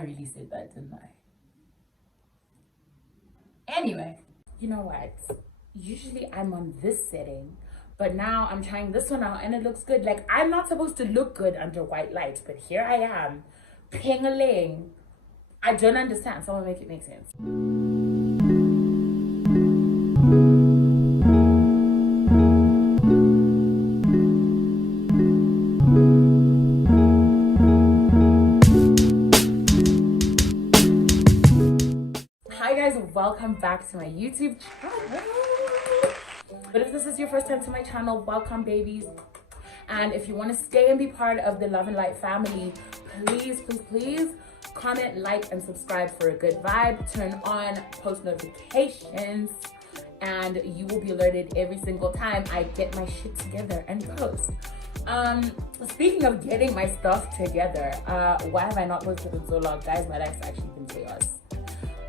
I really said that, didn't I? Anyway, you know what? Usually I'm on this setting, but now I'm trying this one out and it looks good. Like, I'm not supposed to look good under white lights, but here I am, ping-a-ling. I don't understand. Someone make it make sense. Hi guys, welcome back to my YouTube channel. But if this is your first time to my channel, welcome babies. And if you want to stay and be part of the Love and Light family, please comment, like, and subscribe for a good vibe. Turn on post notifications and you will be alerted every single time I get my shit together and post. Speaking of getting my stuff together, why have I not posted in so long? Guys, my life's actually been chaos.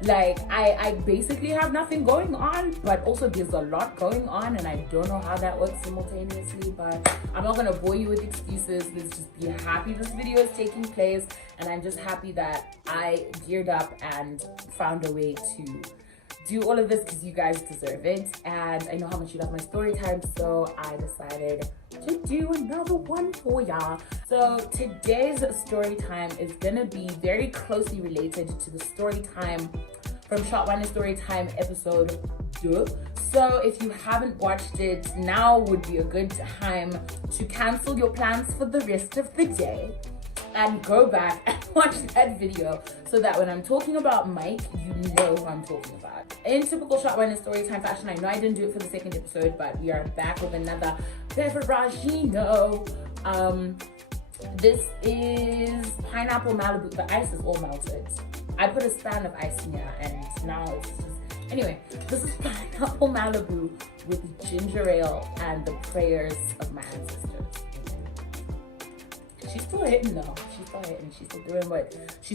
Like, I basically have nothing going on, but also there's a lot going on and I don't know how that works simultaneously, but I'm not gonna bore you with excuses. Let's just be happy this video is taking place, and I'm just happy that I geared up and found a way to do all of this because you guys deserve it. And I know how much you love my story time, so I decided to do another one for y'all. So today's story time is gonna be very closely related to the story time from Shot One Story Time episode 2. So if you haven't watched it, now would be a good time to cancel your plans for the rest of the day and go back and watch that video so that when I'm talking about Mike, you know who I'm talking about. In typical Shot One Story Time fashion, I know I didn't do it for the second episode, but we are back with another Beveragino. This is pineapple Malibu. The ice is all melted. I put a span of ice in here and now it's just... Anyway, this is pineapple Malibu with ginger ale and the prayers of my ancestors. She's still hitting though. She's still hitting. She's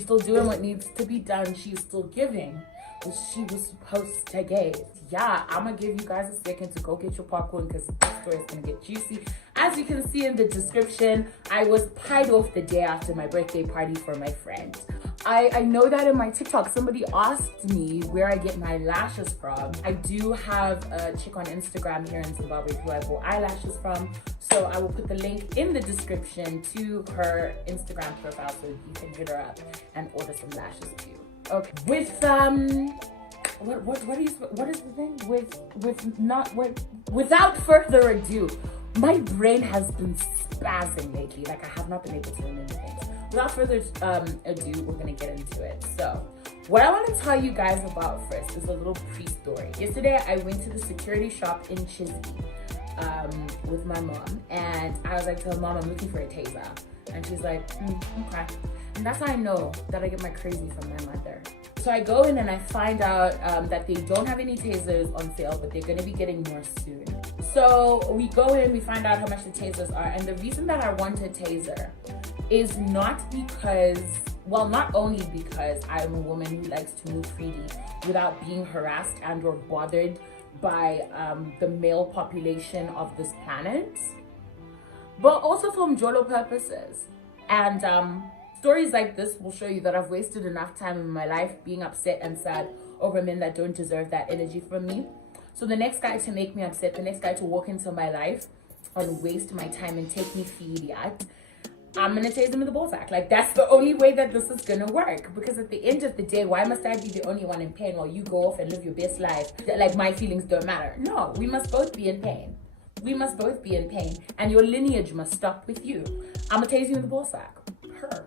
still doing what needs to be done. She's still giving what she was supposed to give. Yeah, I'm gonna give you guys a second to go get your popcorn because the story is gonna get juicy. As you can see in the description, I was pied off the day after my birthday party for my friend. I know that in my TikTok, somebody asked me where I get my lashes from. I do have a chick on Instagram here in Zimbabwe who I bought eyelashes from. So I will put the link in the description to her Instagram profile so you can hit her up and order some lashes too. Okay. With what is the thing? Without further ado, my brain has been spazzing lately. Like, I have not been able to remember things. Without further ado, we're gonna get into it. So what I want to tell you guys about first is a little pre-story. Yesterday I went to the security shop in Chisby with my mom, and I was like to her mom, I'm looking for a taser, and she's like, okay. And that's how I know that I get my crazy from my mother. So I go in and I find out that they don't have any tasers on sale, but they're going to be getting more soon. So we go in, we find out how much the tasers are, and the reason that I want a taser is not because, well, not only because I'm a woman who likes to move freely without being harassed and or bothered by the male population of this planet, but also for Mjolo purposes. And stories like this will show you that I've wasted enough time in my life being upset and sad over men that don't deserve that energy from me. So the next guy to make me upset, the next guy to walk into my life and waste my time and take me for idiot, I'm gonna tase him in the ballsack. Like, that's the only way that this is gonna work. Because at the end of the day, why must I be the only one in pain while you go off and live your best life? Like, my feelings don't matter. No, we must both be in pain. We must both be in pain. And your lineage must stop with you. I'm gonna tase you in the ballsack. Her.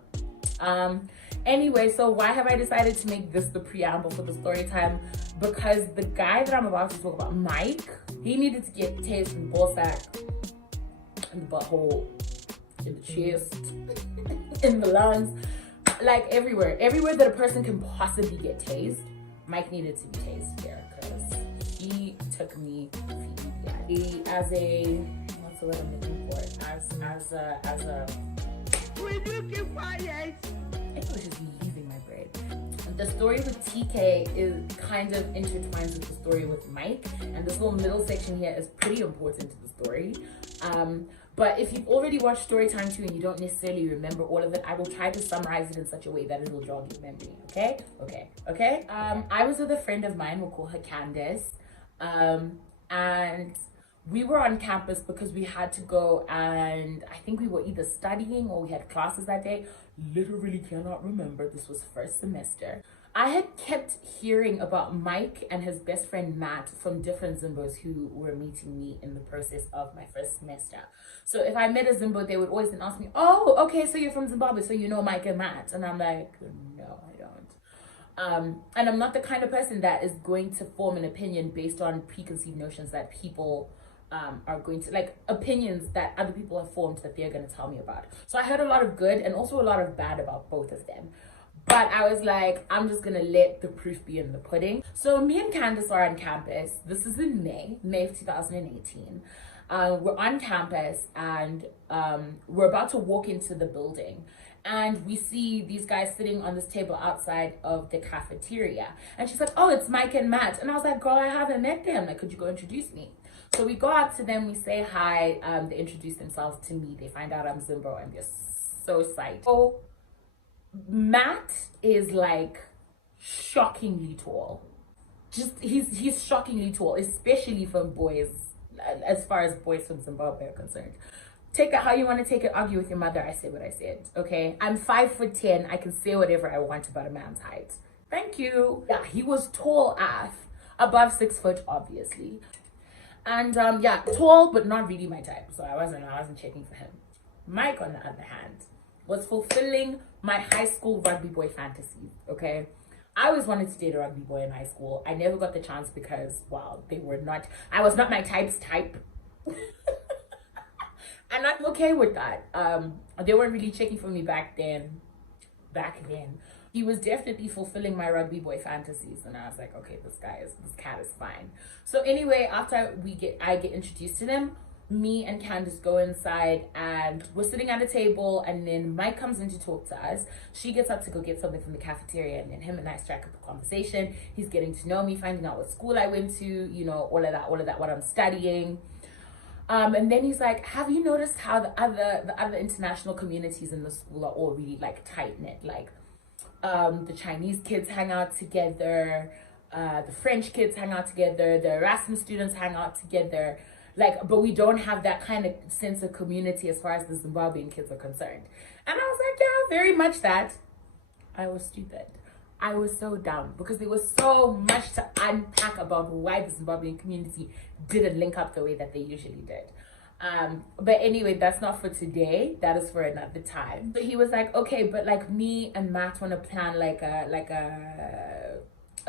Anyway, so why have I decided to make this the preamble for the story time? Because the guy that I'm about to talk about, Mike, he needed to get tased in the ballsack, in the butthole, in the chest, in the lungs, like everywhere that a person can possibly get tased. Mike needed to be tased here because he took me as a, what's the word I'm looking for? As a English is leaving my brain. The story with TK is kind of intertwines with the story with Mike, and this little middle section here is pretty important to the story. But if you've already watched Storytime 2 and you don't necessarily remember all of it, I will try to summarize it in such a way that it will jog your memory. Okay. I was with a friend of mine, we'll call her Candace. And we were on campus because we had to go, and I think we were either studying or we had classes that day. Literally cannot remember. This was first semester. I had kept hearing about Mike and his best friend Matt from different Zimbos who were meeting me in the process of my first semester. So if I met a Zimbo, they would always then ask me, oh, okay, so you're from Zimbabwe, so you know Mike and Matt. And I'm like, no, I don't. And I'm not the kind of person that is going to form an opinion based on preconceived notions that people are going to, like, opinions that other people have formed that they're going to tell me about. So I heard a lot of good and also a lot of bad about both of them. But I was like, I'm just gonna let the proof be in the pudding. So me and Candace are on campus. This is in May of 2018. We're on campus and we're about to walk into the building. And we see these guys sitting on this table outside of the cafeteria. And she's like, oh, it's Mike and Matt. And I was like, girl, I haven't met them. Like, could you go introduce me? So we go out to them, we say hi. They introduce themselves to me. They find out I'm Zimbo and they're so psyched. So Matt is like shockingly tall. Just he's shockingly tall, especially from boys, as far as boys from Zimbabwe are concerned. Take it how you want to take it, argue with your mother. I said what I said, okay? I'm 5'10". I can say whatever I want about a man's height. Thank you. Yeah, he was tall AF, above 6 foot, obviously. And yeah, tall, but not really my type. So I wasn't checking for him. Mike, on the other hand, was fulfilling my high school rugby boy fantasy, okay? I always wanted to date a rugby boy in high school. I never got the chance because, well, I was not my type's type. And I'm okay with that. They weren't really checking for me back then. He was definitely fulfilling my rugby boy fantasies, and I was like, okay, this cat is fine. So anyway, after I get introduced to them, me and Candace go inside and we're sitting at a table, and then Mike comes in to talk to us. She gets up to go get something from the cafeteria, and then him and I strike up a conversation. He's getting to know me, finding out what school I went to, you know, all of that, what I'm studying. And then he's like, have you noticed how the other international communities in the school are all really like tight-knit? Like the Chinese kids hang out together, the French kids hang out together, the Erasmus students hang out together. Like, but we don't have that kind of sense of community as far as the Zimbabwean kids are concerned. And I was like, yeah, very much that. I was stupid. I was so dumb because there was so much to unpack about why the Zimbabwean community didn't link up the way that they usually did. But anyway, that's not for today. That is for another time. So he was like, okay, but like me and Matt want to plan like a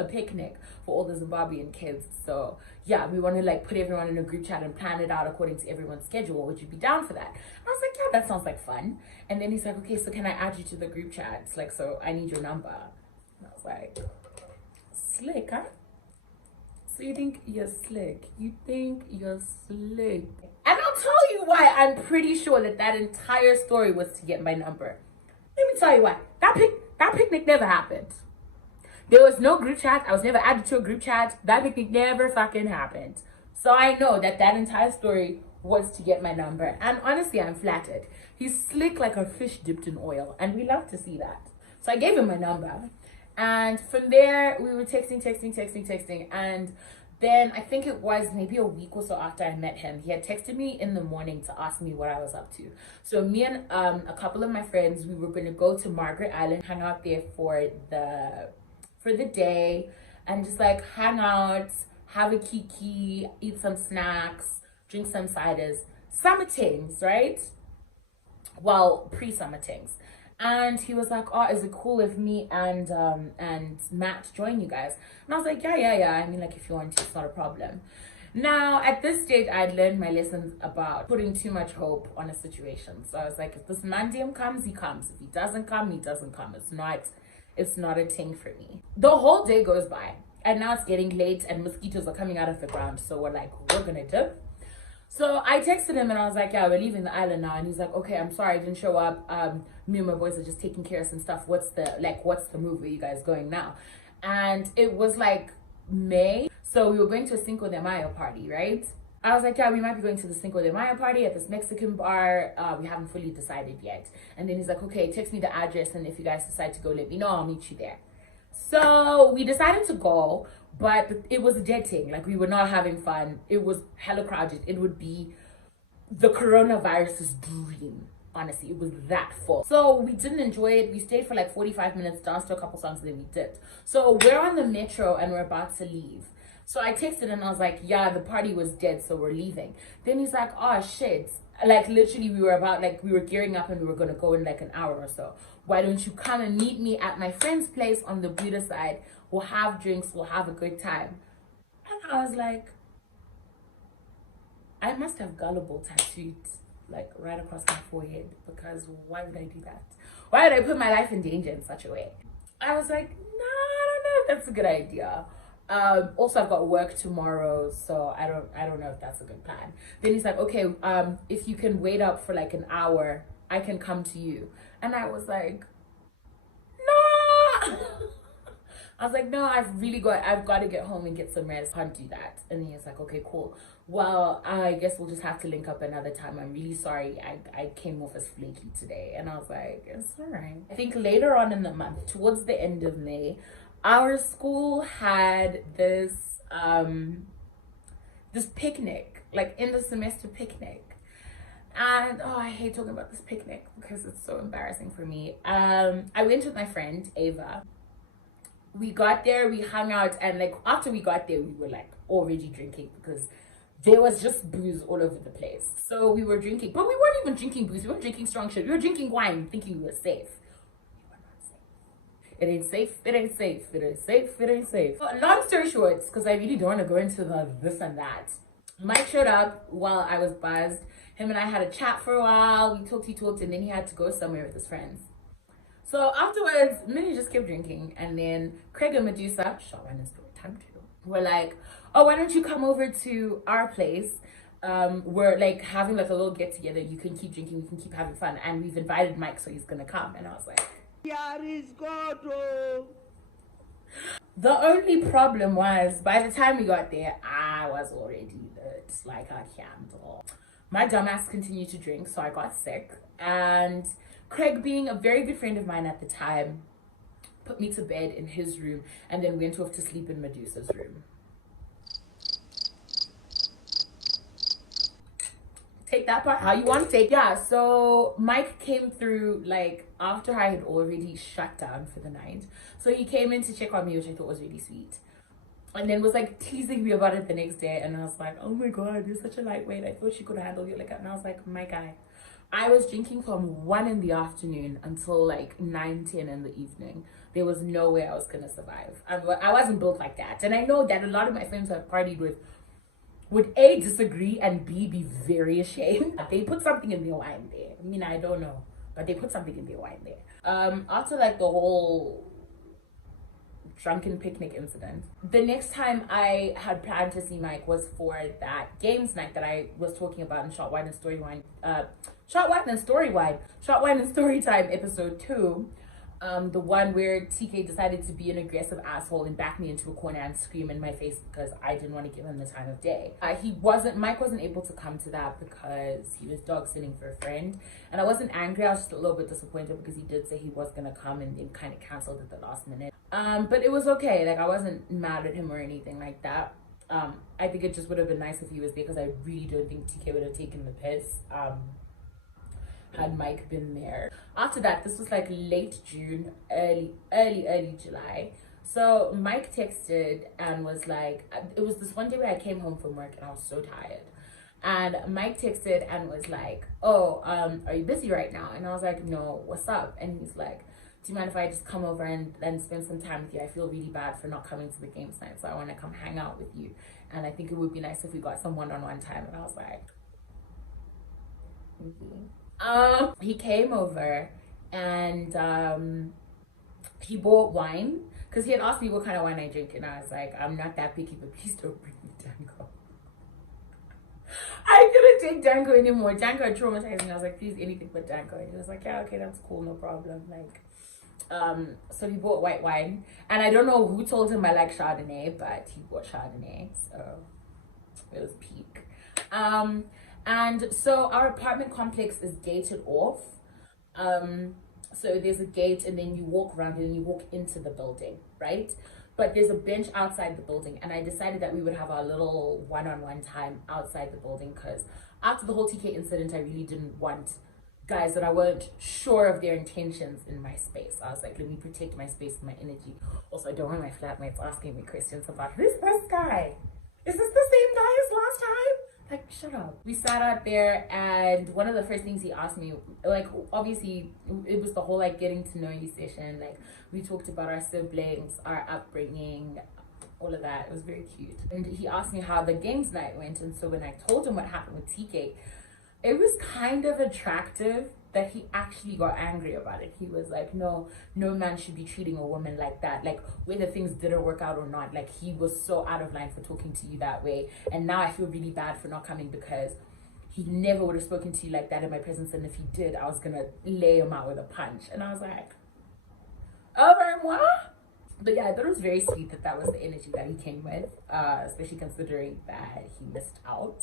picnic for all the Zimbabwean kids. So yeah, we want to like put everyone in a group chat and plan it out according to everyone's schedule. Would you be down for that? And I was like, yeah, that sounds like fun. And then he's like, okay, so can I add you to the group chat? It's like, so I need your number. And I was like, slick, huh? So you think you're slick? You think you're slick? And I'll tell you why I'm pretty sure that entire story was to get my number. Let me tell you why. That picnic never happened. There was no group chat. I was never added to a group chat. That picnic never fucking happened. So I know that entire story was to get my number. And honestly, I'm flattered. He's slick like a fish dipped in oil. And we love to see that. So I gave him my number. And from there, we were texting. And then I think it was maybe a week or so after I met him, he had texted me in the morning to ask me what I was up to. So me and a couple of my friends, we were going to go to Margaret Island, hang out there for the day, and just like hang out, have a kiki, eat some snacks, drink some ciders, summer things, right? Well, pre-summer things. And he was like, oh, is it cool if me and Matt join you guys? And I was like, yeah. I mean, like, if you want to, it's not a problem. Now, at this stage, I'd learned my lessons about putting too much hope on a situation. So I was like, if this Mandium comes, he comes. If he doesn't come, he doesn't come. It's not a thing for me. The whole day goes by, and now it's getting late, and mosquitoes are coming out of the ground. So we're like, we're gonna dip. So I texted him and I was like, yeah, we're leaving the island now. And he's like, okay, I'm sorry I didn't show up. Me and my boys are just taking care of some stuff. What's the move? Where you guys going now? And it was like May. So we were going to a Cinco de Mayo party, right? I was like, yeah, we might be going to the Cinco de Mayo party at this Mexican bar. We haven't fully decided yet. And then he's like, okay, text me the address, and if you guys decide to go, let me know. I'll meet you there. So we decided to go, but it was a dead thing. Like, we were not having fun. It was hella crowded. It would be the coronavirus's dream. Honestly, it was that full. So we didn't enjoy it. We stayed for like 45 minutes, danced to a couple songs, and then we dipped. So we're on the metro and we're about to leave. So I texted and I was like, yeah, the party was dead, so we're leaving. Then he's like, oh shit. Like, literally, we were gearing up and we were gonna go in like an hour or so. Why don't you come and meet me at my friend's place on the Buddha side? We'll have drinks, we'll have a good time. And I was like, I must have gullible tattooed like right across my forehead, because why would I do that? Why would I put my life in danger in such a way? I was like, no, I don't know if that's a good idea. Also, I've got work tomorrow, so I don't know if that's a good plan. Then he's like, okay, if you can wait up for like an hour, I can come to you. And I was like, no. I was like, no, I've got to get home and get some rest. Can't do that. And he was like, okay, cool. Well, I guess we'll just have to link up another time. I'm really sorry. I came off as flaky today. And I was like, it's all right. I think later on in the month, towards the end of May, our school had this this picnic, like in the semester picnic. And oh, I hate talking about this picnic because it's so embarrassing for me. I went with my friend Ava. We got there, we hung out, and like after we got there, we were like already drinking because there was just booze all over the place. So we were drinking, but we weren't even drinking booze. We weren't drinking strong shit. We were drinking wine, thinking we were safe. We were not safe. It ain't safe. It ain't safe. It ain't safe. It ain't safe. But long story short, because I really don't want to go into the this and that. Mike showed up while I was buzzed. Him and I had a chat for a while. We talked, and then he had to go somewhere with his friends. So afterwards, Minnie just kept drinking, and then Craig and Medusa, short one story time too, were like, oh, why don't you come over to our place? We're like having like a little get together. You can keep drinking, we can keep having fun, and we've invited Mike, so he's gonna come. And I was like, the only problem was, by the time we got there, I was already lit like a candle. My dumbass continued to drink, so I got sick, and Craig, being a very good friend of mine at the time, put me to bed in his room and then went off to sleep in Medusa's room. Take that part how you want to take. Yeah, so Mike came through like after I had already shut down for the night. So he came in to check on me, which I thought was really sweet. And then was like teasing me about it the next day. And I was like, oh my God, you're such a lightweight. I thought she could handle you like that. And I was like, my guy. I was drinking from 1 in the afternoon until like 9, 10 in the evening. There was no way I was gonna survive. I wasn't built like that. And I know that a lot of my friends who I've partied with would A, disagree, and B, be very ashamed. They put something in their wine there. I mean, I don't know, but they put something in their wine there. After like the whole drunken picnic incident, the next time I had planned to see Mike was for that games night that I was talking about in Short Wine and Story Wine. Short Wine and Story Time episode 2. The one where TK decided to be an aggressive asshole and back me into a corner and scream in my face because I didn't want to give him the time of day. Mike wasn't able to come to that because he was dog sitting for a friend. And I wasn't angry, I was just a little bit disappointed because he did say he was gonna come and then kind of canceled at the last minute. But it was okay, like I wasn't mad at him or anything like that. I think it just would have been nice if he was there because I really don't think TK would have taken the piss had Mike been there. After that, this was like late June, early July. So Mike texted and was like, it was this one day where I came home from work and I was so tired. And Mike texted and was like, oh, are you busy right now? And I was like, no, what's up? And he's like, do you mind if I just come over and spend some time with you? I feel really bad for not coming to the games night, so I want to come hang out with you. And I think it would be nice if we got some one-on-one time. And I was like, he came over and he bought wine because he had asked me what kind of wine I drink, and I was like, I'm not that picky, but please don't bring me Dango. I couldn't take Dango anymore. Dango had traumatized me. I was like, please, anything but Dango. And he was like, yeah, okay, that's cool, no problem. Like, so he bought white wine, and I don't know who told him I like Chardonnay, but he bought Chardonnay, so it was peak. And so our apartment complex is gated off. So there's a gate, and then you walk around and you walk into the building, right? But there's a bench outside the building, and I decided that we would have our little one-on-one time outside the building, because after the whole TK incident, I really didn't want guys that I weren't sure of their intentions in my space. I was like, let me protect my space and my energy. Also, I don't want my flatmates asking me questions about, who's this guy? Is this the same guy as last time? Like, shut up. We sat out there, and one of the first things he asked me, like, obviously it was the whole like getting to know you session. Like, we talked about our siblings, our upbringing, all of that. It was very cute. And he asked me how the games night went, and so when I told him what happened with TK, it was kind of attractive that he actually got angry about it. He was like, no man should be treating a woman like that. Like, whether things didn't work out or not, like, he was so out of line for talking to you that way. And now I feel really bad for not coming, because he never would have spoken to you like that in my presence. And if he did, I was gonna lay him out with a punch. And I was like, over moi? But yeah, I thought it was very sweet that that was the energy that he came with, especially considering that he missed out.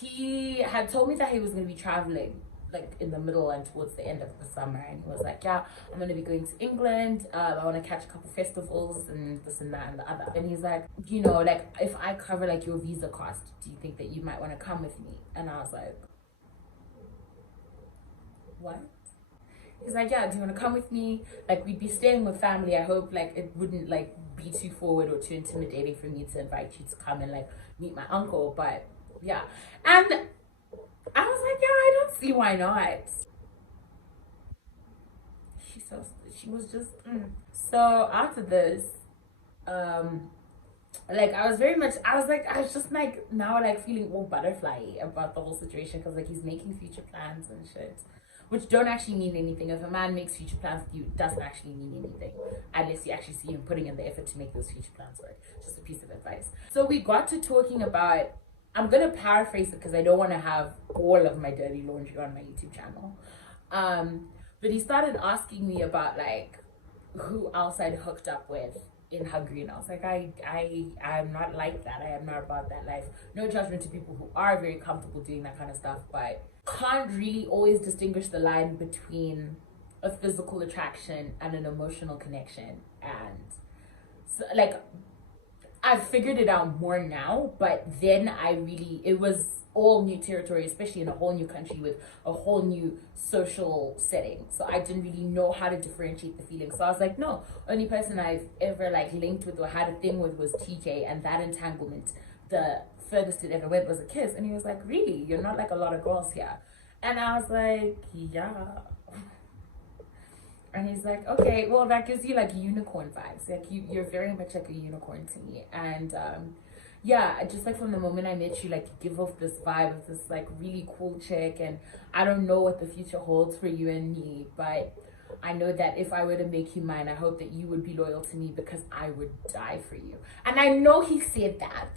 He had told me that he was going to be traveling like in the middle and towards the end of the summer, and he was like, yeah, I'm going to be going to England, I want to catch a couple festivals and this and that and the other. And he's like, you know, like, if I cover like your visa cost, do you think that you might want to come with me? And I was like, what? He's like, yeah, do you want to come with me? Like, we'd be staying with family. I hope like it wouldn't like be too forward or too intimidating for me to invite you to come and like meet my uncle, but yeah. And I was like, yeah, I don't see why not. She was just So after this, like, I was just like now like feeling all butterfly about the whole situation, because like he's making future plans and shit, which don't actually mean anything. If a man makes future plans with you, it doesn't actually mean anything unless you actually see him putting in the effort to make those future plans work. Just a piece of advice. So we got to talking about, I'm gonna paraphrase it because I don't want to have all of my dirty laundry on my YouTube channel. But he started asking me about like who else I'd hooked up with in Hungary, and I was like, I'm not like that. I am not about that life. No judgment to people who are very comfortable doing that kind of stuff, but can't really always distinguish the line between a physical attraction and an emotional connection. And so, like, I've figured it out more now, but then it was all new territory, especially in a whole new country with a whole new social setting. So I didn't really know how to differentiate the feelings. So I was like, no, only person I've ever like linked with or had a thing with was TK, and that entanglement, the furthest it ever went was a kiss. And he was like, really? You're not like a lot of girls here? And I was like, yeah. And he's like, okay, well, that gives you like unicorn vibes. Like you're very much like a unicorn to me. And yeah, just like from the moment I met you, like you give off this vibe of this like really cool chick, and I don't know what the future holds for you and me, but I know that if I were to make you mine, I hope that you would be loyal to me, because I would die for you. And I know he said that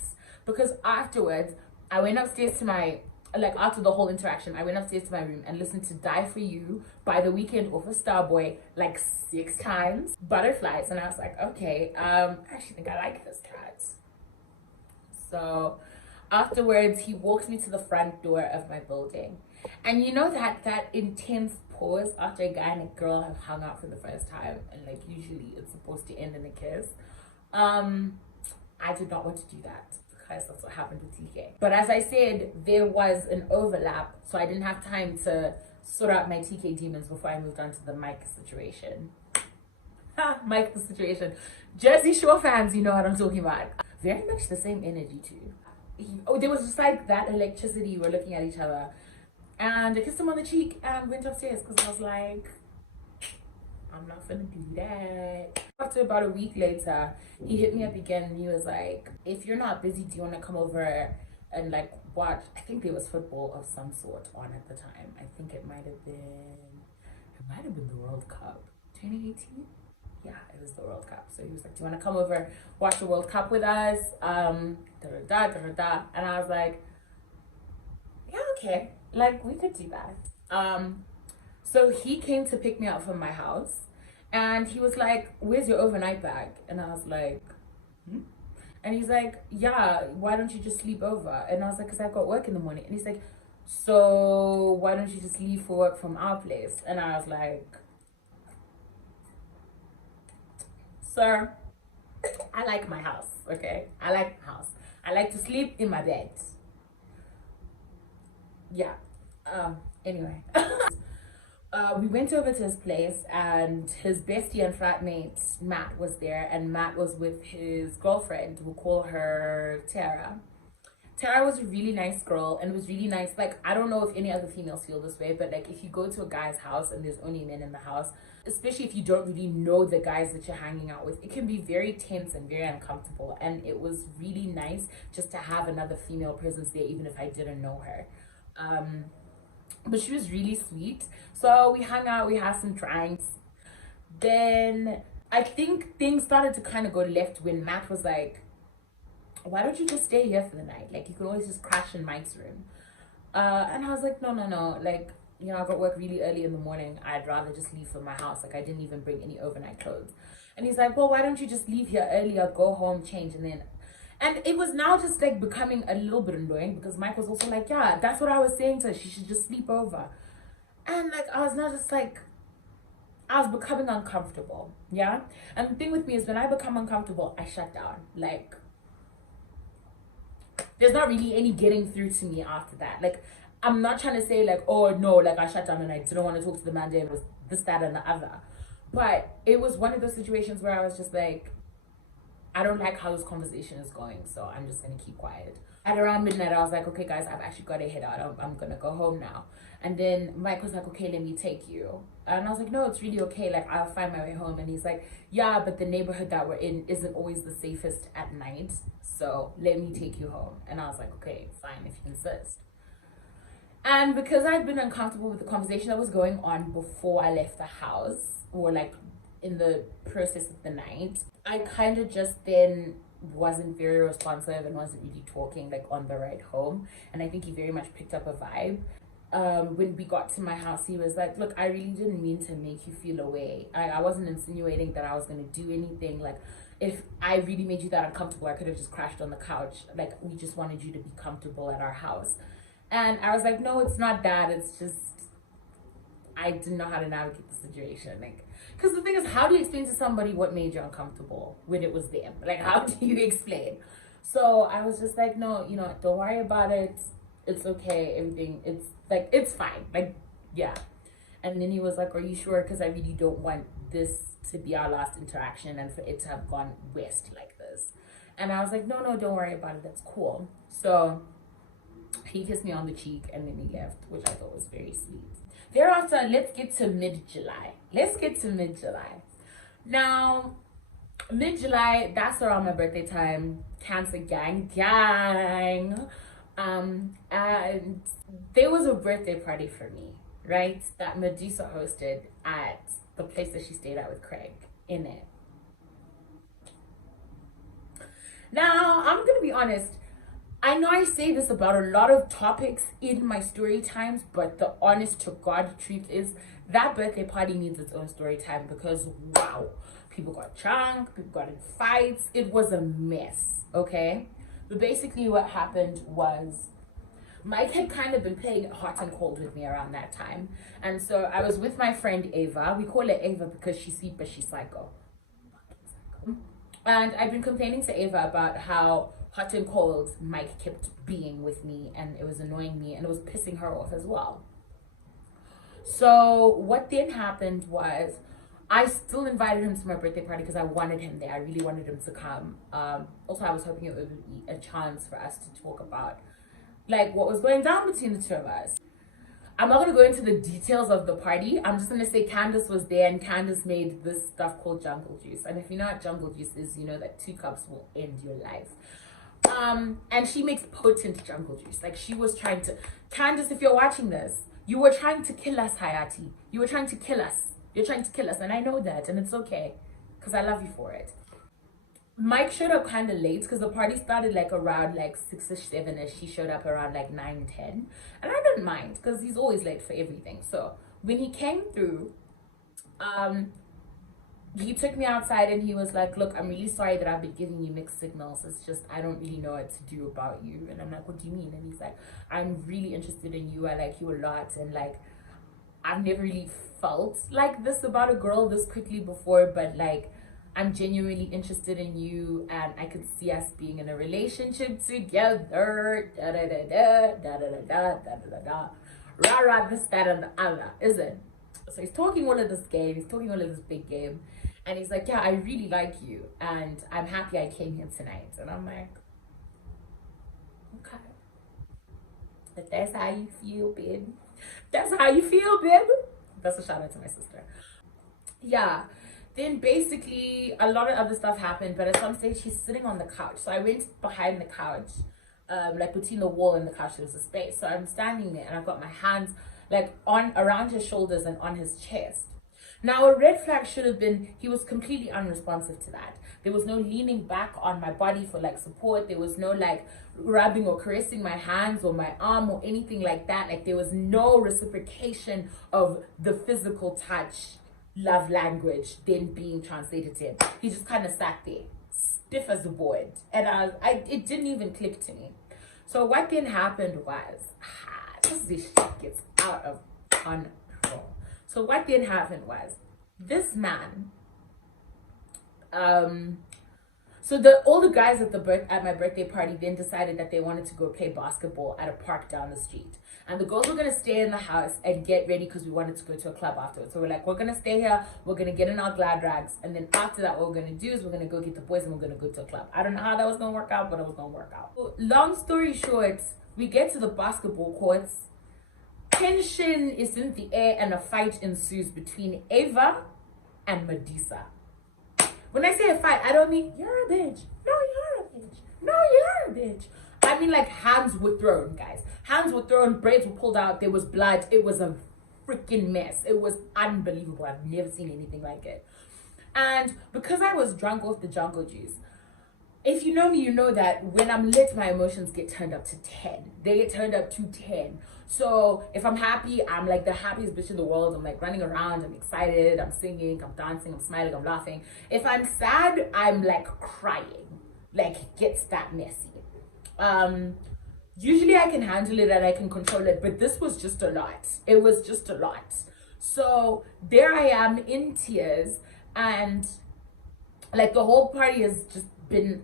because afterwards I went upstairs to my, like after the whole interaction, I went upstairs to my room and listened to Die For You by The Weeknd off of Starboy like 6 times, Butterflies, and I was like, okay, I actually think I like this cat. So afterwards, he walked me to the front door of my building. And you know that intense pause after a guy and a girl have hung out for the first time, and like usually it's supposed to end in a kiss. I did not want to do that, because that's what happened with TK. But as I said, there was an overlap, so I didn't have time to sort out my TK demons before I moved on to the Mike situation. Mike the situation. Jersey Shore fans, you know what I'm talking about. Very much the same energy too. There was just like that electricity. We're looking at each other, and I kissed him on the cheek and went upstairs because I was like, I'm not gonna do that. After about a week later, he hit me up again and he was like, if you're not busy, do you want to come over and like watch? I think there was football of some sort on at the time. I think it might have been the World Cup 2018. Yeah, it was the World Cup. So he was like, do you want to come over, watch the World Cup with us? And I was like, yeah, okay, like we could do that. So he came to pick me up from my house, and he was like, where's your overnight bag? And I was like, And he's like, yeah, why don't you just sleep over? And I was like, because I've got work in the morning. And he's like, so why don't you just leave for work from our place? And I was like, sir, I like my house, okay? I like my house. I like to sleep in my bed. Yeah. Anyway. We went over to his place, and his bestie and flatmate Matt was there, and Matt was with his girlfriend. We'll call her Tara. Tara was a really nice girl, and it was really nice. Like, I don't know if any other females feel this way, but like if you go to a guy's house and there's only men in the house, especially if you don't really know the guys that you're hanging out with, it can be very tense and very uncomfortable. And it was really nice just to have another female presence there, even if I didn't know her. But she was really sweet. So we hung out, we had some drinks. Then I think things started to kind of go left when Matt was like, why don't you just stay here for the night? Like, you can always just crash in Mike's room. And I was like, no. Like, you know, I got work really early in the morning. I'd rather just leave from my house. Like, I didn't even bring any overnight clothes. And he's like, well, why don't you just leave here earlier, go home, change, and then... And it was now just like becoming a little bit annoying because Mike was also like, yeah, that's what I was saying to her. She should just sleep over. And like, I was now just like, I was becoming uncomfortable. Yeah. And the thing with me is when I become uncomfortable, I shut down. Like, there's not really any getting through to me after that. Like, I'm not trying to say like, oh no, like I shut down and I didn't want to talk to the man. It was this, that, and the other. But it was one of those situations where I was just like, I don't like how this conversation is going, so I'm just gonna keep quiet. At around midnight, I was like, okay guys, I've actually got to head out. I'm gonna go home now. And then Mike was like, okay, let me take you. And I was like, no, it's really okay. Like, I'll find my way home. And he's like, yeah, but the neighborhood that we're in isn't always the safest at night. So let me take you home. And I was like, okay, fine, if you insist. And because I'd been uncomfortable with the conversation that was going on before I left the house, or like in the process of the night, I kind of just then wasn't very responsive and wasn't really talking like on the ride home. And I think he very much picked up a vibe. When we got to my house, he was like, look, I really didn't mean to make you feel away. I wasn't insinuating that I was going to do anything. Like, if I really made you that uncomfortable, I could have just crashed on the couch. Like, we just wanted you to be comfortable at our house. And I was like, no, it's not that. It's just, I didn't know how to navigate the situation. Like, because the thing is, how do you explain to somebody what made you uncomfortable when it was them? Like, how do you explain? So I was just like, no, you know, don't worry about it. It's okay. Everything, it's like, it's fine. Like, yeah. And then he was like, are you sure? Because I really don't want this to be our last interaction and for it to have gone west like this. And I was like, no, don't worry about it. That's cool. So he kissed me on the cheek and then he left, which I thought was very sweet. Thereafter, let's get to mid-July. Now, mid-July, that's around my birthday time. Cancer gang. And there was a birthday party for me, right? That Medusa hosted at the place that she stayed at with Craig, Enhle. Now, I'm gonna be honest. I know I say this about a lot of topics in my story times, but the honest to God truth is that birthday party needs its own story time because wow, people got drunk, people got in fights. It was a mess, okay? But basically what happened was Mike had kind of been playing hot and cold with me around that time. And so I was with my friend Ava. We call her Ava because she's sweet, but she's psycho. And I've been complaining to Ava about how hot and cold Mike kept being with me, and it was annoying me, and it was pissing her off as well. So what then happened was I still invited him to my birthday party because I wanted him there. I really wanted him to come. Also, I was hoping it would be a chance for us to talk about like what was going down between the two of us. I'm not going to go into the details of the party. I'm just going to say Candace was there, and Candace made this stuff called jungle juice. And if you know what jungle juice is, you know that 2 cups will end your life. And she makes potent jungle juice. Like, she was trying to, Candace, if you're watching this, you were trying to kill us, Hayati. You were trying to kill us. You're trying to kill us, and I know that, and it's okay, because I love you for it. Mike showed up kind of late because the party started like around like 6ish, 7ish. He showed up around like 9, 10, and I didn't mind because he's always late for everything. So when he came through, he took me outside and he was like, look, I'm really sorry that I've been giving you mixed signals. It's just I don't really know what to do about you. And I'm like, what do you mean? And he's like, I'm really interested in you. I like you a lot, and like I've never really felt like this about a girl this quickly before, but like I'm genuinely interested in you and I could see us being in a relationship together. Da da da da da da da da da da da. Rah rah, this, that, and the other, is it? So he's talking all of this game, he's talking all of this big game, and he's like, yeah, I really like you and I'm happy I came here tonight. And I'm like, okay, if that's how you feel, babe, that's how you feel, babe. That's a shout out to my sister. Yeah, then basically a lot of other stuff happened, but at some stage he's sitting on the couch, so I went behind the couch, like between the wall and the couch there was a space, so I'm standing there and I've got my hands like on around his shoulders and on his chest. Now a red flag should have been he was completely unresponsive to that. There was no leaning back on my body for like support. There was no like rubbing or caressing my hands or my arm or anything like that. Like there was no reciprocation of the physical touch love language then being translated to him. He just kind of sat there stiff as a board, and it didn't even click to me. So what then happened was this shit gets out of control. So what then happened was this man, so all the guys at my birthday party then decided that they wanted to go play basketball at a park down the street, and the girls were gonna stay in the house and get ready because we wanted to go to a club afterwards. So we're like, we're gonna stay here, we're gonna get in our glad rags, and then after that what we're gonna do is we're gonna go get the boys and we're gonna go to a club. I don't know how that was gonna work out, but it was gonna work out. So, long story short, we get to the basketball courts. Tension is in the air and a fight ensues between Ava and Medusa. When I say a fight, I don't mean you're a bitch. No, you're a bitch. No, you're a bitch. I mean like hands were thrown, guys. Hands were thrown, braids were pulled out, there was blood. It was a freaking mess. It was unbelievable. I've never seen anything like it. And because I was drunk off the jungle juice, if you know me, you know that when I'm lit, my emotions get turned up to 10. They get turned up to 10. So if I'm happy, I'm like the happiest bitch in the world. I'm like running around, I'm excited, I'm singing, I'm dancing, I'm smiling, I'm laughing. If I'm sad, I'm like crying. Like it gets that messy. Usually I can handle it and I can control it, but this was just a lot. It was just a lot. So there I am in tears, and like the whole party has just been,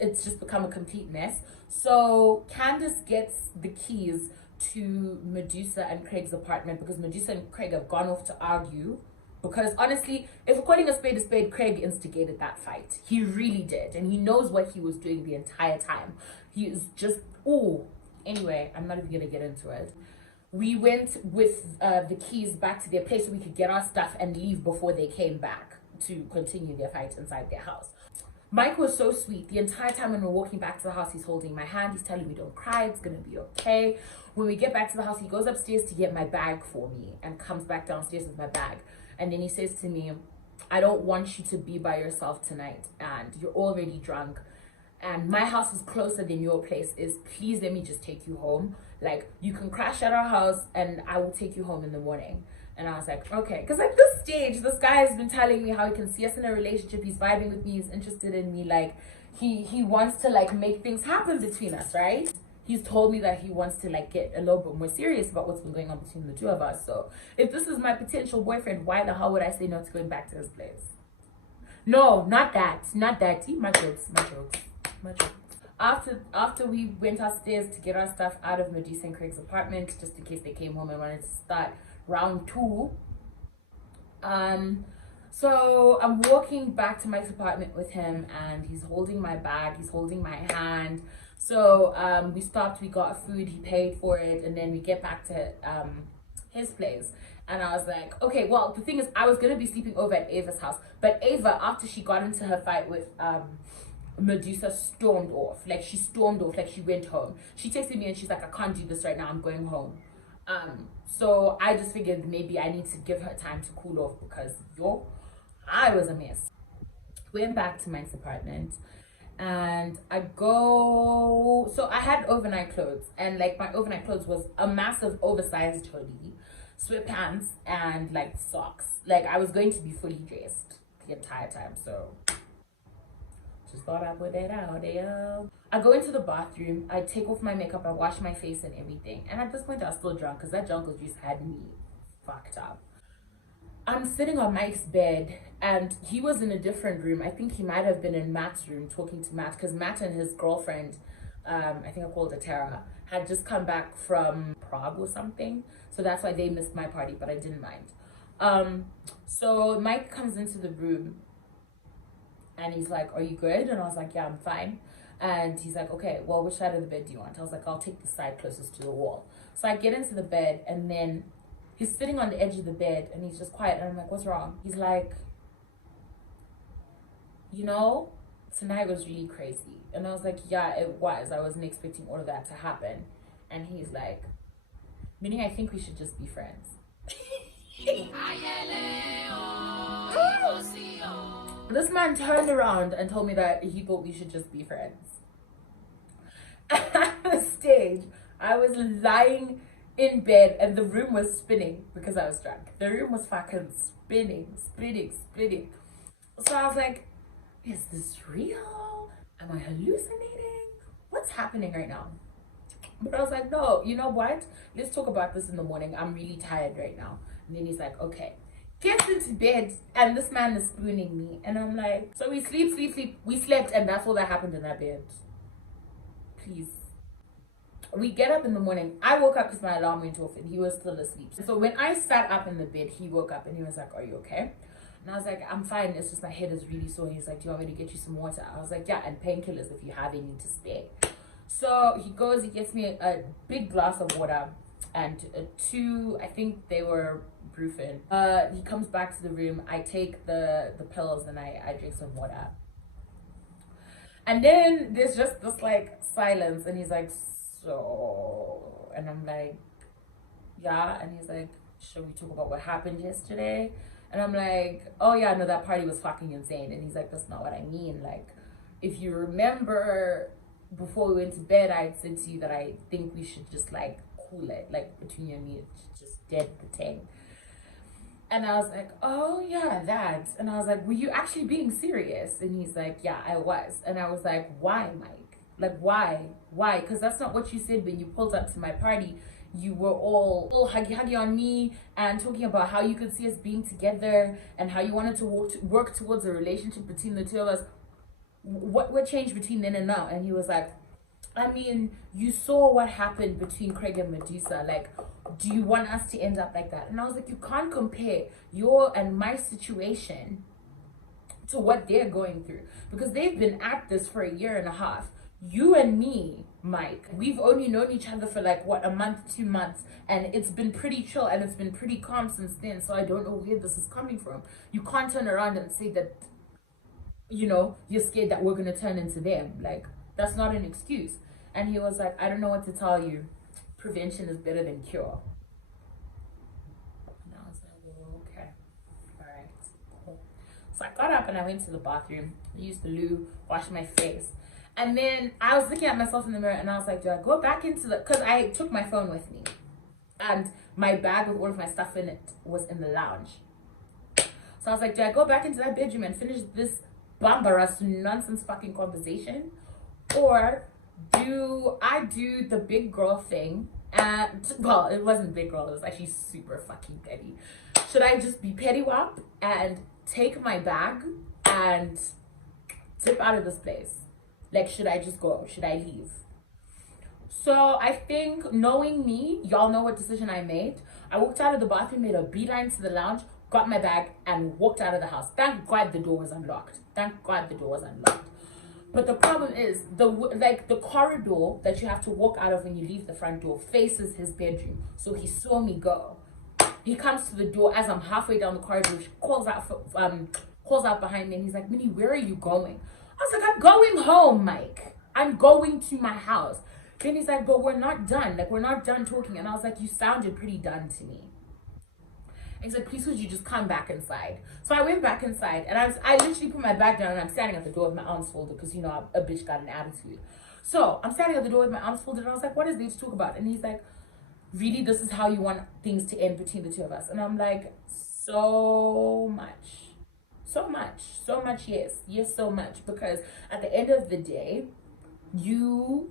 it's just become a complete mess. So Candace gets the keys to Medusa and Craig's apartment because Medusa and Craig have gone off to argue. Because honestly, if we're calling a spade, Craig instigated that fight. He really did, and he knows what he was doing the entire time. He is just, oh, anyway, I'm not even gonna get into it. We went with the keys back to their place so we could get our stuff and leave before they came back to continue their fight inside their house. Mike was so sweet. The entire time when we're walking back to the house, he's holding my hand. He's telling me, don't cry, it's gonna be okay. When we get back to the house, he goes upstairs to get my bag for me and comes back downstairs with my bag. And then he says to me, I don't want you to be by yourself tonight, and you're already drunk, and my house is closer than your place is. Please let me just take you home. Like, you can crash at our house and I will take you home in the morning. And I was like, okay. Because like this stage, this guy has been telling me how he can see us in a relationship. He's vibing with me. He's interested in me. Like, he wants to like make things happen between us, right? He's told me that he wants to like get a little bit more serious about what's been going on between the two of us. So if this is my potential boyfriend, why the hell would I say no to going back to his place? No, not that. Not that. My jokes. After we went upstairs to get our stuff out of Medusa and Craig's apartment, just in case they came home and wanted to start round 2. So I'm walking back to Mike's apartment with him, and he's holding my bag, he's holding my hand. So we stopped, we got food, he paid for it, and then we get back to his place. And I was like, okay, well, the thing is, I was gonna be sleeping over at Ava's house, but Ava, after she got into her fight with Medusa, stormed off. Like, she stormed off, like she went home. She texted me and she's like, I can't do this right now, I'm going home. So I just figured maybe I need to give her time to cool off, because I was a mess. Went back to Mike's apartment, and so I had overnight clothes, and like my overnight clothes was a massive oversized hoodie, sweatpants, and like socks. Like, I was going to be fully dressed. the entire time. So just thought I put that out there. I go into the bathroom, I take off my makeup, I wash my face and everything. And at this point, I was still drunk because that jungle juice had me fucked up. I'm sitting on Mike's bed and he was in a different room. I think he might have been in Matt's room talking to Matt because Matt and his girlfriend, I think I called her Tara, had just come back from Prague or something. So that's why they missed my party, but I didn't mind. So Mike comes into the room and he's like, are you good? And I was like, yeah, I'm fine. And he's like, okay, well, which side of the bed do you want? I was like, I'll take the side closest to the wall. So I get into the bed and then he's sitting on the edge of the bed and he's just quiet. And I'm like, what's wrong? He's like, you know, tonight was really crazy. And I was like, yeah, it was. I wasn't expecting all of that to happen. And he's like, meaning I think we should just be friends. This man turned around and told me that he thought we should just be friends. At the stage, I was lying in bed and the room was spinning because I was drunk. The room was fucking spinning. So I was like, is this real? Am I hallucinating? What's happening right now? But I was like, no, you know what? Let's talk about this in the morning. I'm really tired right now. And then he's like, okay. Gets into bed and this man is spooning me. And I'm like, so we sleep. We slept and that's all that happened in that bed. Please. We get up in the morning. I woke up because my alarm went off and he was still asleep. So when I sat up in the bed, he woke up and he was like, are you okay? And I was like, I'm fine. It's just my head is really sore. He's like, do you want me to get you some water? I was like, yeah, and painkillers if you have any to spare. So he goes, he gets me a big glass of water and two, I think they were Brufen. He comes back to the room. I take the pills and I drink some water. And then there's just this like silence and he's like, so, and I'm like, yeah. And he's like, should we talk about what happened yesterday? And I'm like, oh yeah, no, that party was fucking insane. And he's like, that's not what I mean. Like, if you remember, before we went to bed, I had said to you that I think we should just like cool it, like between you and me, it's just dead the thing. And I was like, oh yeah, that. And I was like, were you actually being serious? And he's like, yeah, I was. And I was like, why, Mike? Like, why? Because that's not what you said when you pulled up to my party. You were all huggy on me and talking about how you could see us being together and how you wanted to work towards a relationship between the two of us. What changed between then and now? And he was like, I mean, you saw what happened between Craig and Medusa. Like, do you want us to end up like that? And I was like, you can't compare your and my situation to what they're going through because they've been at this for 1.5 years. You and me, Mike, we've only known each other for like what, a month, 2 months, and it's been pretty chill and it's been pretty calm since then. So I don't know where this is coming from. You can't turn around and say that, you know, you're scared that we're gonna turn into them. Like, that's not an excuse. And he was like, I don't know what to tell you. Prevention is better than cure. And I was like, well, okay, all right, cool. So I got up and I went to the bathroom. I used the loo, washed my face. And then I was looking at myself in the mirror and I was like, do I go back into the, because I took my phone with me and my bag with all of my stuff in it was in the lounge. So I was like, do I go back into that bedroom and finish this bambaras nonsense fucking conversation? Or do I do the big girl thing? And, well, it wasn't big girl, it was actually super fucking petty. Should I just be petty wop and take my bag and tip out of this place? Like, should I just go? Should I leave? So I think, knowing me, y'all know what decision I made. I walked out of the bathroom, made a beeline to the lounge, got my bag, and walked out of the house. Thank God the door was unlocked. Thank God the door was unlocked. But the problem is, the corridor that you have to walk out of when you leave the front door faces his bedroom. So he saw me go. He comes to the door as I'm halfway down the corridor. He calls out behind me, and he's like, Minnie, where are you going? I was like, I'm going home, Mike. I'm going to my house. Then he's like, but we're not done. Like, we're not done talking. And I was like, you sounded pretty done to me. And he's like, please, would you just come back inside? So I went back inside, and I literally put my bag down, and I'm standing at the door with my arms folded because, you know, a bitch got an attitude. So I'm standing at the door with my arms folded, and I was like, what is there to talk about? And he's like, really, this is how you want things to end between the two of us? And I'm like, so much. So much, yes, so much. Because at the end of the day, you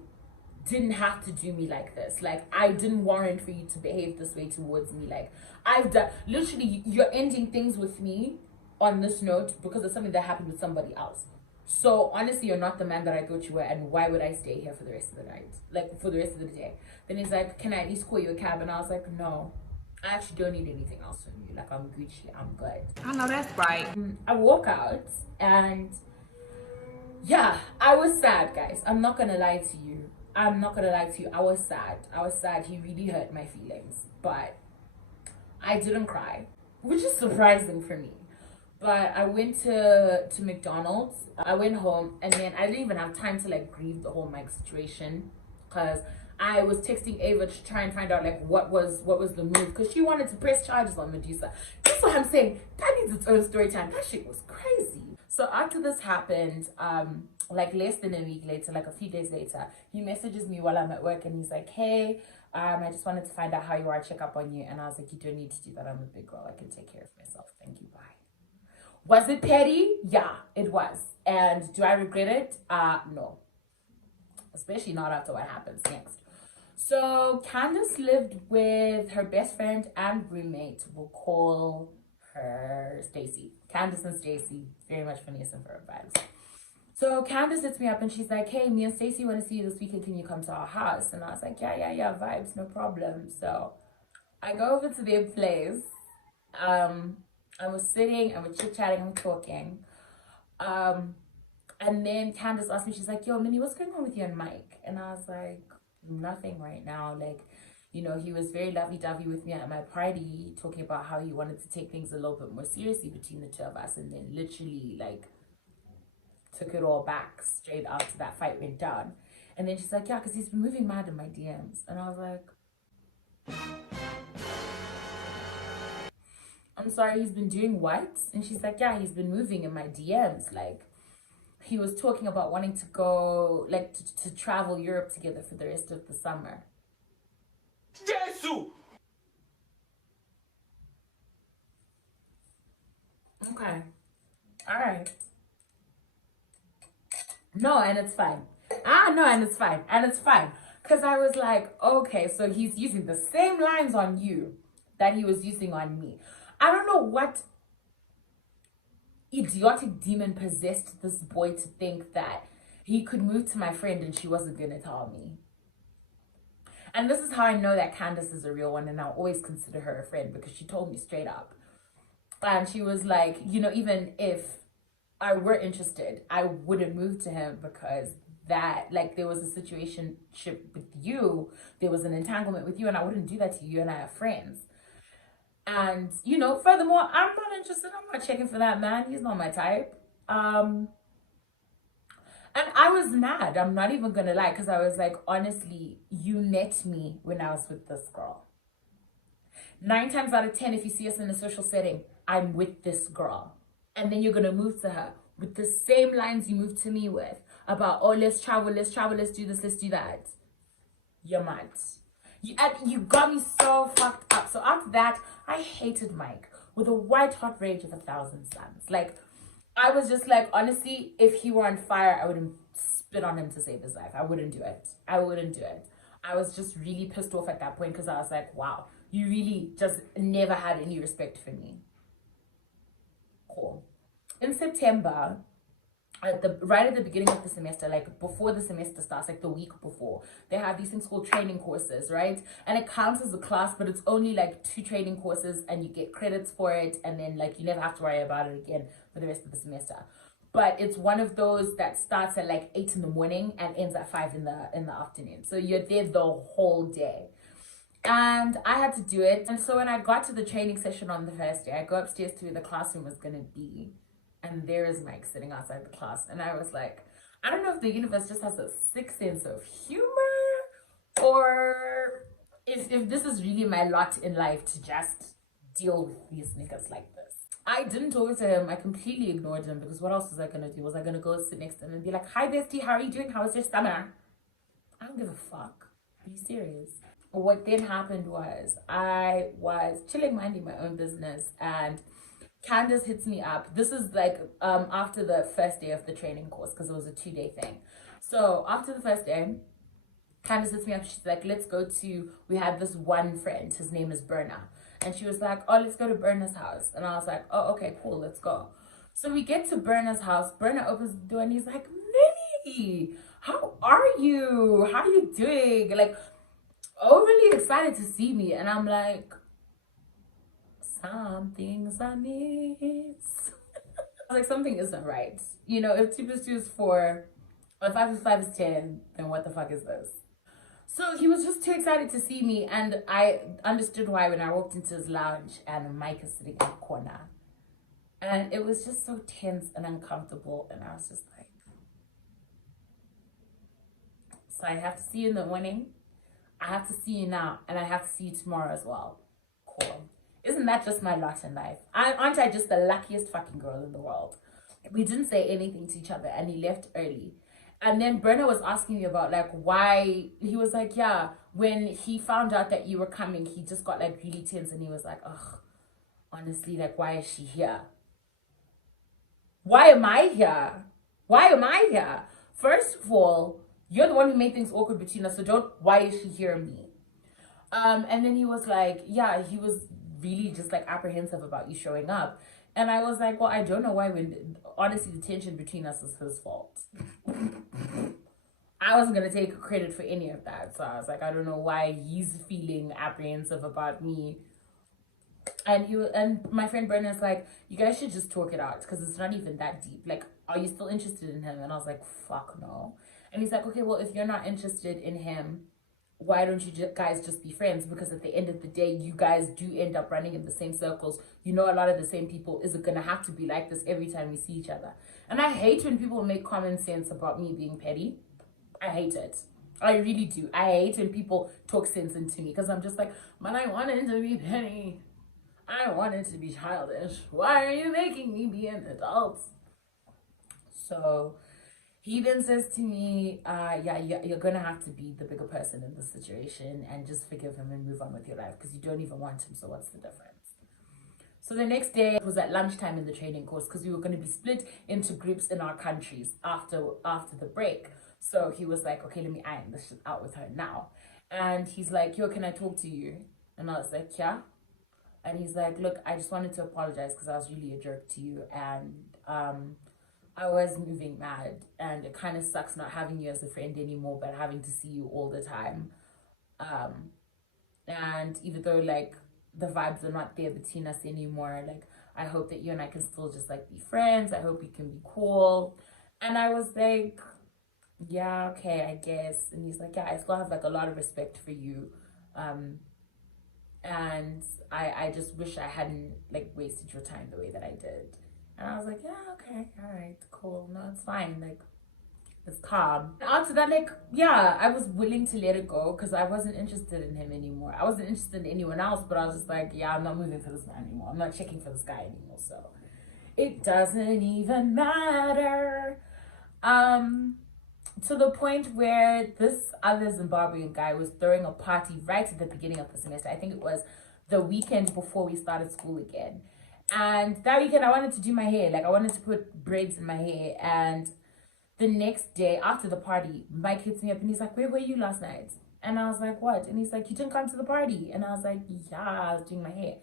didn't have to do me like this. Like, I didn't warrant for you to behave this way towards me. Like, I've done, literally, you're ending things with me on this note because of something that happened with somebody else. So honestly, you're not the man that I thought you were, and why would I stay here for the rest of the night, like for the rest of the day? Then he's like, can I at least call you a cab? And I was like, no, I actually don't need anything else from you. Like, I'm Gucci, I'm good. I know that's right. I walk out, and yeah, I was sad, guys. I'm not gonna lie to you. I'm not gonna lie to you. I was sad. He really hurt my feelings, but I didn't cry, which is surprising for me. But I went to McDonald's. I went home, and then I didn't even have time to like grieve the whole mic situation, because I was texting Ava to try and find out like what was the move, because she wanted to press charges on Medusa. That's what I'm saying. That needs its own story time. That shit was crazy. So after this happened, like less than a week later, like a few days later, he messages me while I'm at work, and he's like, hey, I just wanted to find out how you are, check up on you. And I was like, you don't need to do that. I'm a big girl. I can take care of myself. Thank you. Bye. Was it petty? Yeah, it was. And do I regret it? No. Especially not after what happens next. So Candace lived with her best friend and roommate. We'll call her Stacy. Candace and Stacy, very much Phineas and Ferb vibes. So Candace hits me up and she's like, hey, me and Stacy want to see you this weekend. Can you come to our house? And I was like, yeah, vibes, no problem. So I go over to their place. I was sitting and we're chit-chatting and talking. And then Candace asked me, she's like, yo, Minnie, what's going on with you and Mike? And I was like, nothing right now. Like, you know, he was very lovey-dovey with me at my party, talking about how he wanted to take things a little bit more seriously between the two of us. And then literally, like, took it all back straight after that fight went down. And then she's like, yeah, because he's been moving mad in my DMs. And I was like, I'm sorry, he's been doing what? And she's like, yeah, he's been moving in my DMs. Like, he was talking about wanting to go, like, to travel Europe together for the rest of the summer. Jesus! Okay. All right. No, and it's fine. No, and it's fine. And it's fine. Because I was like, okay, so he's using the same lines on you that he was using on me. I don't know what idiotic demon possessed this boy to think that he could move to my friend and she wasn't going to tell me. And this is how I know that Candace is a real one, and I'll always consider her a friend, because she told me straight up. And she was like, you know, even if I were interested, I wouldn't move to him, because that, like, there was a situationship with you, there was an entanglement with you, and I wouldn't do that to you, and I have friends. And, you know, furthermore, I'm not interested. I'm not checking for that man. He's not my type. And I was mad. I'm not even going to lie, because I was like, honestly, you met me when I was with this girl. 9 times out of 10, if you see us in a social setting, I'm with this girl. And then you're going to move to her with the same lines you moved to me with about, oh, let's travel, let's do this, let's do that. You're mad. You got me so fucked up. So after that, I hated Mike with a white hot rage of 1,000 suns. Like, I was just like, honestly, if he were on fire, I wouldn't spit on him to save his life. I wouldn't do it. I was just really pissed off at that point, because I was like, wow, you really just never had any respect for me. Cool. In September, right at the beginning of the semester, like before the semester starts, like the week before, they have these things called training courses, right? And it counts as a class, but it's only like 2 training courses, and you get credits for it, and then like you never have to worry about it again for the rest of the semester. But it's one of those that starts at like 8 in the morning and ends at 5 in the afternoon. So you're there the whole day. And I had to do it. And so when I got to the training session on the first day, I go upstairs to where the classroom was gonna be. And there is Mike sitting outside the class. And I was like, I don't know if the universe just has a sick sense of humor, or if this is really my lot in life to just deal with these niggas like this. I didn't talk to him. I completely ignored him, because what else was I going to do? Was I going to go sit next to him and be like, hi, bestie, how are you doing? How was your summer? I don't give a fuck. Are you serious? What then happened was I was chilling, minding my own business, and Candace hits me up. This is like after the first day of the training course, because it was a 2-day thing. So after the first day, Candace hits me up. She's like, let's go to, we had this one friend, his name is Berna. And she was like, oh, let's go to Berna's house. And I was like, oh, okay, cool, let's go. So we get to Berna's house. Berna opens the door and he's like, Minnie, how are you? How are you doing? Like, overly excited to see me. And I'm like, some things I miss. I was like, something isn't right. You know, if 2 plus 2 is 4, or 5 plus 5 is 10, then what the fuck is this? So he was just too excited to see me, and I understood why when I walked into his lounge and Mike is sitting in the corner. And it was just so tense and uncomfortable, and I was just like, so I have to see you in the morning, I have to see you now, and I have to see you tomorrow as well. Cool. Isn't that just my lot in life? Aren't I just the luckiest fucking girl in the world? We didn't say anything to each other, and he left early. And then Brenna was asking me about like why. He was like, yeah, when he found out that you were coming, he just got like really tense, and he was like, ugh, honestly, like, why is she here? Why am I here? Why am I here? First of all, you're the one who made things awkward between us, so don't, why is she here me? And then he was like, yeah, he was really just like apprehensive about you showing up. And I was like, well, I don't know why, when honestly the tension between us is his fault. I wasn't gonna take credit for any of that. So I was like, I don't know why he's feeling apprehensive about me. And my friend Brenda's like, you guys should just talk it out, because it's not even that deep. Like, are you still interested in him? And I was like, fuck no. And he's like, okay, well, if you're not interested in him, why don't you guys just be friends? Because at the end of the day, you guys do end up running in the same circles. You know a lot of the same people. Is it gonna have to be like this every time we see each other? And I hate when people make common sense about me being petty. I hate it. I really do. I hate when people talk sense into me, because I'm just like, but I wanted to be petty. I wanted to be childish. Why are you making me be an adult? So he then says to me, yeah, you're gonna have to be the bigger person in this situation and just forgive him and move on with your life, because you don't even want him, so what's the difference? So the next day, it was at lunchtime in the training course, because we were going to be split into groups in our countries after the break. So he was like, okay, let me iron this shit out with her now. And he's like, yo, can I talk to you? And I was like, yeah. And he's like, look, I just wanted to apologize because I was really a jerk to you, and I was moving mad, and it kind of sucks not having you as a friend anymore, but having to see you all the time. And even though like the vibes are not there between us anymore, like I hope that you and I can still just like be friends. I hope we can be cool. And I was like, yeah, okay, I guess. And he's like, yeah, I still have like a lot of respect for you. And I just wish I hadn't like wasted your time the way that I did. And I was like, yeah, okay, all right, cool. No, it's fine. Like, it's calm. After that, like, yeah, I was willing to let it go because I wasn't interested in him anymore. I wasn't interested in anyone else, but I was just like, yeah, I'm not moving for this man anymore. I'm not checking for this guy anymore. So it doesn't even matter. To the point where this other Zimbabwean guy was throwing a party right at the beginning of the semester. I think it was the weekend before we started school again. And that weekend I wanted to do my hair. Like, I wanted to put braids in my hair. And the next day after the party, Mike hits me up and he's like, where were you last night? And I was like, what? And he's like, you didn't come to the party. And I was like, yeah, I was doing my hair.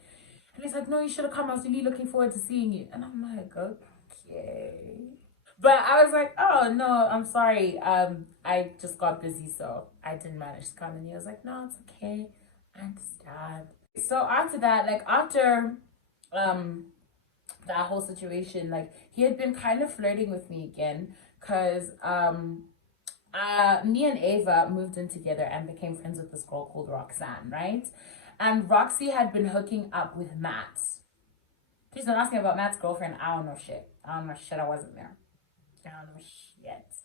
And he's like, no, you should have come. I was really looking forward to seeing you. And I'm like, okay. But I was like, oh, no, I'm sorry. I just got busy, so I didn't manage to come. And he was like, no, it's okay. I understand. So after that, like, after that whole situation, like, he had been kind of flirting with me again, because me and Ava moved in together and became friends with this girl called Roxanne, right? And Roxy had been hooking up with Matt. Please don't ask me about Matt's girlfriend. I don't know shit. I wasn't there. I don't know shit.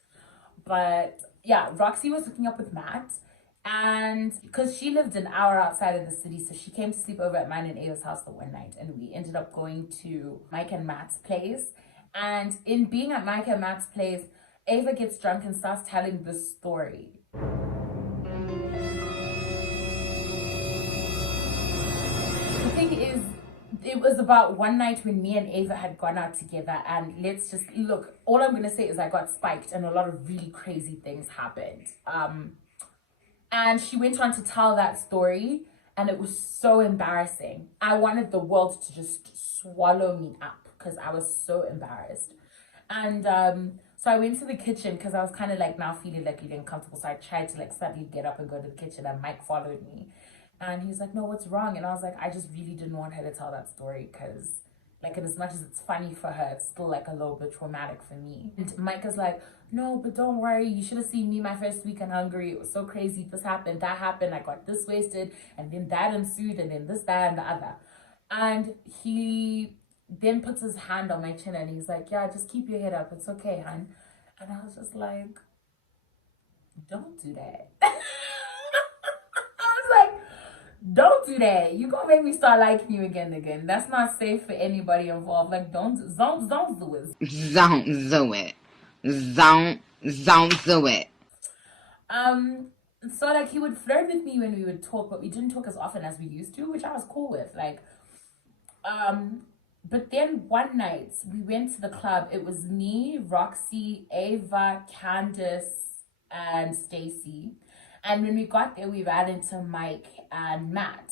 But yeah, Roxy was hooking up with Matt. And because she lived an hour outside of the city, so she came to sleep over at mine and Ava's house the one night. And we ended up going to Mike and Matt's place. And in being at Mike and Matt's place, Ava gets drunk and starts telling this story. The thing is, it was about one night when me and Ava had gone out together, and let's just look. All I'm gonna say is I got spiked, and a lot of really crazy things happened. And she went on to tell that story, and it was so embarrassing. I wanted the world to just swallow me up because I was so embarrassed. And so I went to the kitchen because I was kind of like now feeling like really uncomfortable. So I tried to like suddenly get up and go to the kitchen, and Mike followed me. And he's like, no, what's wrong? And I was like, I just really didn't want her to tell that story because, like, and as much as it's funny for her, it's still like a little bit traumatic for me. And Mike is like, no, but don't worry. You should have seen me my first week in Hungary. It was so crazy. This happened, that happened. I got this wasted, and then that ensued, and then this, that, and the other. And he then puts his hand on my chin and he's like, yeah, just keep your head up. It's okay, hon. And I was just like, don't do that. I was like, don't do that. You gonna make me start liking you again. That's not safe for anybody involved. Like, don't do it. Don't do it. Don't do it. So like he would flirt with me when we would talk, but we didn't talk as often as we used to, which I was cool with. Like, but then one night we went to the club. It was me, Roxy, Ava, Candace, and Stacy. And when we got there, we ran into Mike and Matt.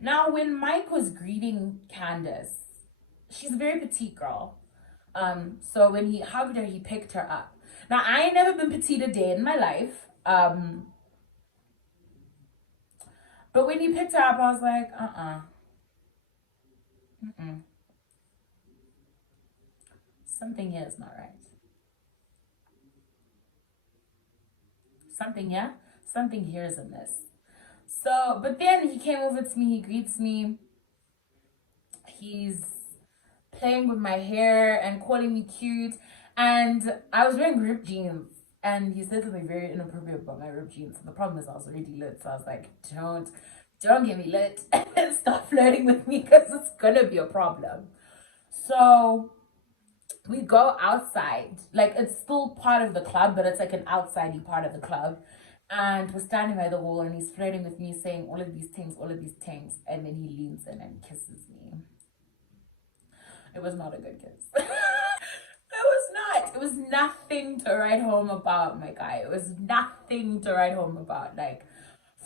Now, when Mike was greeting Candace, she's a very petite girl. So when he hugged her, he picked her up. Now, I ain't never been petite a day in my life. But when he picked her up, I was like, something here is not right. Something here is amiss. So, but then he came over to me, he greets me. He's playing with my hair and calling me cute. And I was wearing ripped jeans. And he said something very inappropriate about my ripped jeans. And the problem is I was already lit. So I was like, don't get me lit. Stop flirting with me because it's gonna be a problem. So we go outside. Like, it's still part of the club, but it's like an outsidey part of the club. And we're standing by the wall, and he's flirting with me, saying all of these things. And then he leans in and kisses me. It was not a good kiss. It was not. It was nothing to write home about, my guy. It was nothing to write home about. Like,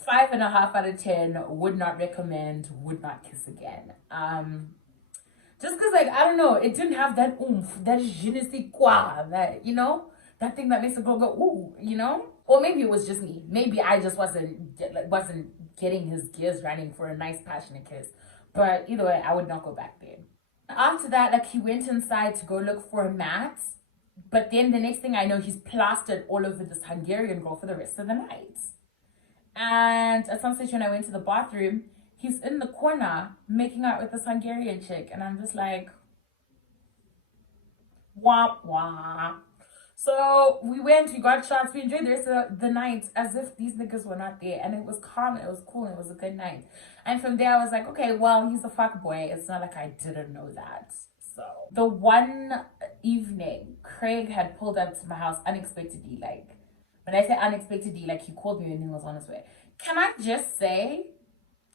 5.5 out of 10, would not recommend, would not kiss again. Just because, like, I don't know, it didn't have that oomph, that je ne sais quoi, that, you know, that thing that makes a girl go, ooh, you know? Or maybe it was just me. Maybe I just wasn't getting his gears running for a nice, passionate kiss. But either way, I would not go back there. After that, like, he went inside to go look for a mat. But then the next thing I know, he's plastered all over this Hungarian girl for the rest of the night. And at some stage when I went to the bathroom, he's in the corner making out with this Hungarian chick. And I'm just like, wah, wah. So we got shots, we enjoyed the rest of the night as if these niggas were not there. And it was calm, it was cool, it was a good night. And from there I was like, okay, well, he's a fuck boy. It's not like I didn't know that. So the one evening, Craig had pulled up to my house unexpectedly. Like, when I say unexpectedly, like, he called me when he was on his way. Can I just say,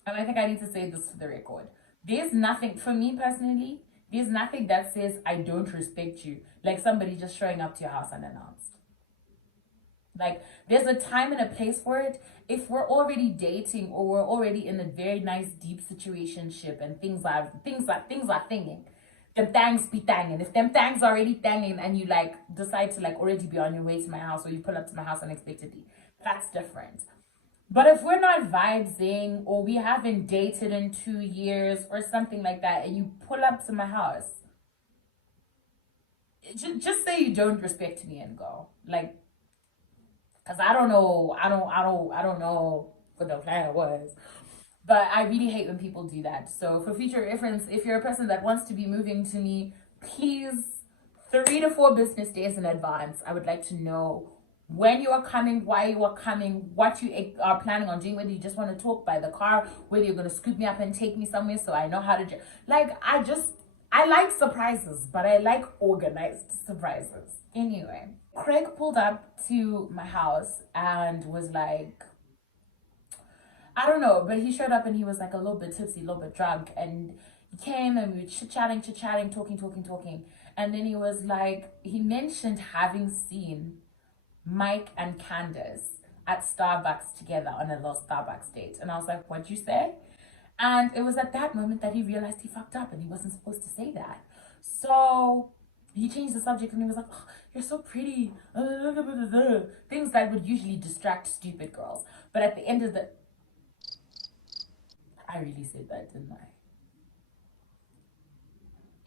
and I think I need to say this for the record, there's nothing, for me personally, there's nothing that says I don't respect you, like somebody just showing up to your house unannounced. Like, there's a time and a place for it. If we're already dating or we're already in a very nice deep situationship and things are thinging, them things be thanging. If them things are already thanging and you like decide to like already be on your way to my house, or you pull up to my house unexpectedly, that's different. But if we're not vibing, or we haven't dated in 2 years or something like that, and you pull up to my house, just say you don't respect me and go. Like, because I don't know what the plan was. But I really hate when people do that. So for future reference, if you're a person that wants to be moving to me, please, 3 to 4 business days in advance, I would like to know when you are coming, why you are coming, what you are planning on doing, whether you just want to talk by the car, whether you're going to scoop me up and take me somewhere so I know how to... Like, I like surprises, but I like organized surprises. Anyway, Craig pulled up to my house and was like, I don't know, but he showed up and he was like a little bit tipsy, a little bit drunk, and he came and we were chit-chatting, talking. And then he was like, he mentioned having seen Mike and Candace at Starbucks together on a little Starbucks date. And I was like, what'd you say? And it was at that moment that he realized he fucked up and he wasn't supposed to say that. So he changed the subject and he was like, oh, you're so pretty. Things that would usually distract stupid girls. But at the end of the... I really said that, didn't I?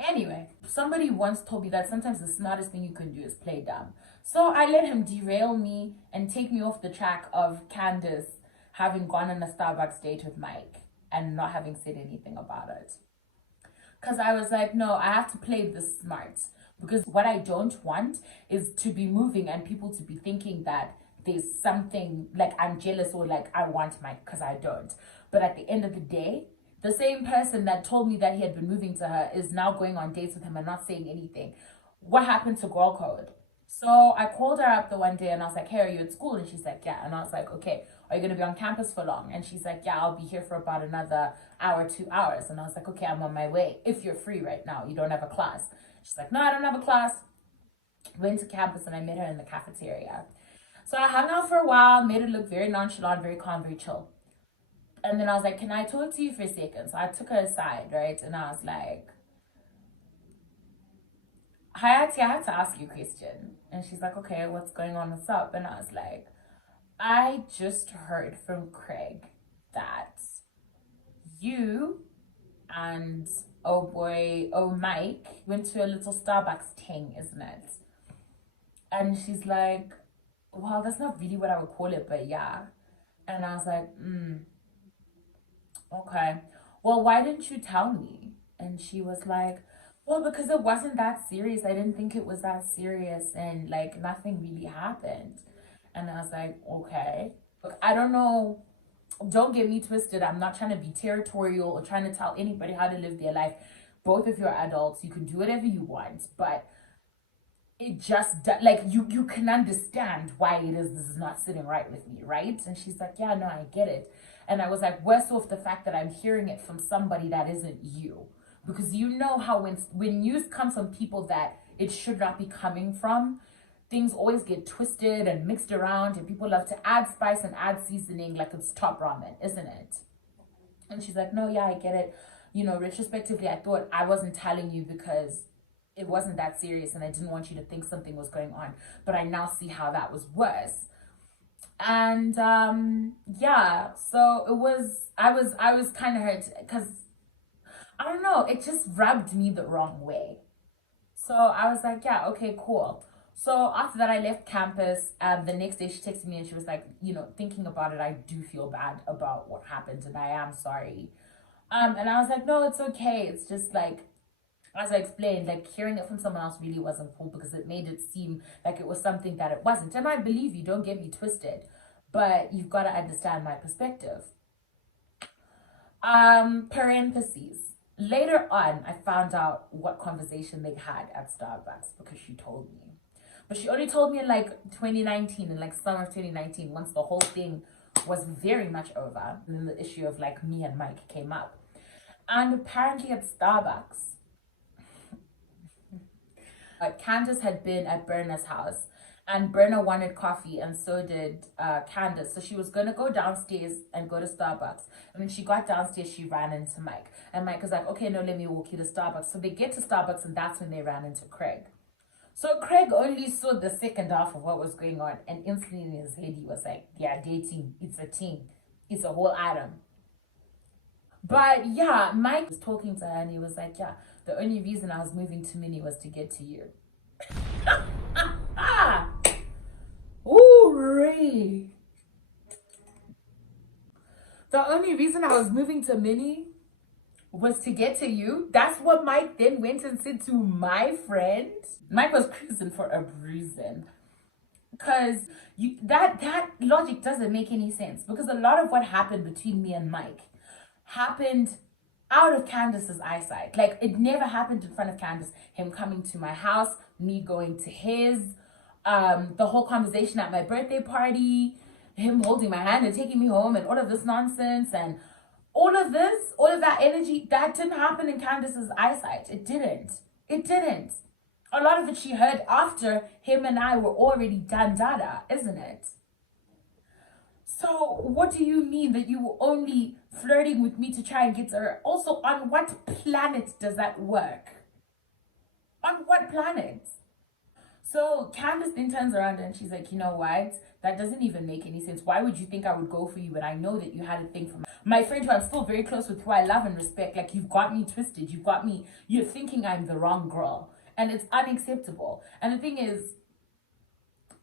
Anyway, somebody once told me that sometimes the smartest thing you can do is play dumb. So I let him derail me and take me off the track of Candace having gone on a Starbucks date with Mike and not having said anything about it. Because I was like, no, I have to play this smart. Because what I don't want is to be moving and people to be thinking that there's something like I'm jealous or like I want Mike, because I don't. But at the end of the day, the same person that told me that he had been moving to her is now going on dates with him and not saying anything. What happened to girl code? So I called her up the one day and I was like, hey, are you at school? And she's like, yeah. And I was like, okay, are you going to be on campus for long? And she's like, yeah, I'll be here for about another hour, 2 hours. And I was like, okay, I'm on my way. If you're free right now, you don't have a class. She's like, no, I don't have a class. Went to campus and I met her in the cafeteria. So I hung out for a while, made her look very nonchalant, very calm, very chill. And then I was like, can I talk to you for a second? So I took her aside, right? And I was like, Hayati, I had to ask you a question. And she's like, okay, what's going on? What's up? And I was like, I just heard from Craig that you and Mike went to a little Starbucks thing, isn't it? And she's like, well, that's not really what I would call it, but yeah. And I was like, okay. Well, why didn't you tell me? And she was like, well, because it wasn't that serious. I didn't think it was that serious and like nothing really happened. And I was like, okay. Look, I don't know. Don't get me twisted. I'm not trying to be territorial or trying to tell anybody how to live their life. Both of you are adults. You can do whatever you want. But it just, like, you can understand why it is this is not sitting right with me, right? And she's like, yeah, no, I get it. And I was like, worse off the fact that I'm hearing it from somebody that isn't you. Because you know how when news comes from people that it should not be coming from, things always get twisted and mixed around and people love to add spice and add seasoning like it's top ramen, isn't it? And she's like, no, yeah, I get it. You know, retrospectively, I thought I wasn't telling you because it wasn't that serious and I didn't want you to think something was going on. But I now see how that was worse. And yeah, so I was kind of hurt because I don't know, it just rubbed me the wrong way. So I was like, yeah, okay, cool. So after that, I left campus. The next day, she texted me and she was like, you know, thinking about it, I do feel bad about what happened and I am sorry. And I was like, no, it's okay. It's just like, as I explained, like hearing it from someone else really wasn't cool because it made it seem like it was something that it wasn't. And I believe you, don't get me twisted, but you've got to understand my perspective. Parentheses. Later on, I found out what conversation they had at Starbucks because she told me. But she only told me in like 2019, in like summer of 2019, once the whole thing was very much over. And then the issue of like me and Mike came up. And apparently at Starbucks, Candace had been at Berna's house and Berna wanted coffee and so did Candace. So she was going to go downstairs and go to Starbucks. And when she got downstairs, she ran into Mike. And Mike was like, okay, no, let me walk you to Starbucks. So they get to Starbucks and that's when they ran into Craig. So Craig only saw the second half of what was going on. And instantly in his head, he was like, yeah, dating, it's a team. It's a whole item. But yeah, Mike was talking to her and he was like, yeah, the only reason I was moving to Minnie was to get to you. Ooh, the only reason I was moving to Minnie was to get to you. That's what Mike then went and said to my friend. Mike was cruising for a reason. Because that logic doesn't make any sense. Because a lot of what happened between me and Mike happened out of Candace's eyesight. Like, it never happened in front of Candace. Him coming to my house, me going to his, the whole conversation at my birthday party, him holding my hand and taking me home and all of this nonsense and all of that energy, that didn't happen in Candace's eyesight. It didn't. A lot of it she heard after him and I were already done dada, isn't it? So what do you mean that you were only flirting with me to try and get to her? Also, on what planet does that work? On what planet? So Candace then turns around and she's like, you know what? That doesn't even make any sense. Why would you think I would go for you when I know that you had a thing for my friend who I'm still very close with, who I love and respect? Like, you've got me twisted. You're thinking I'm the wrong girl. And it's unacceptable. And the thing is,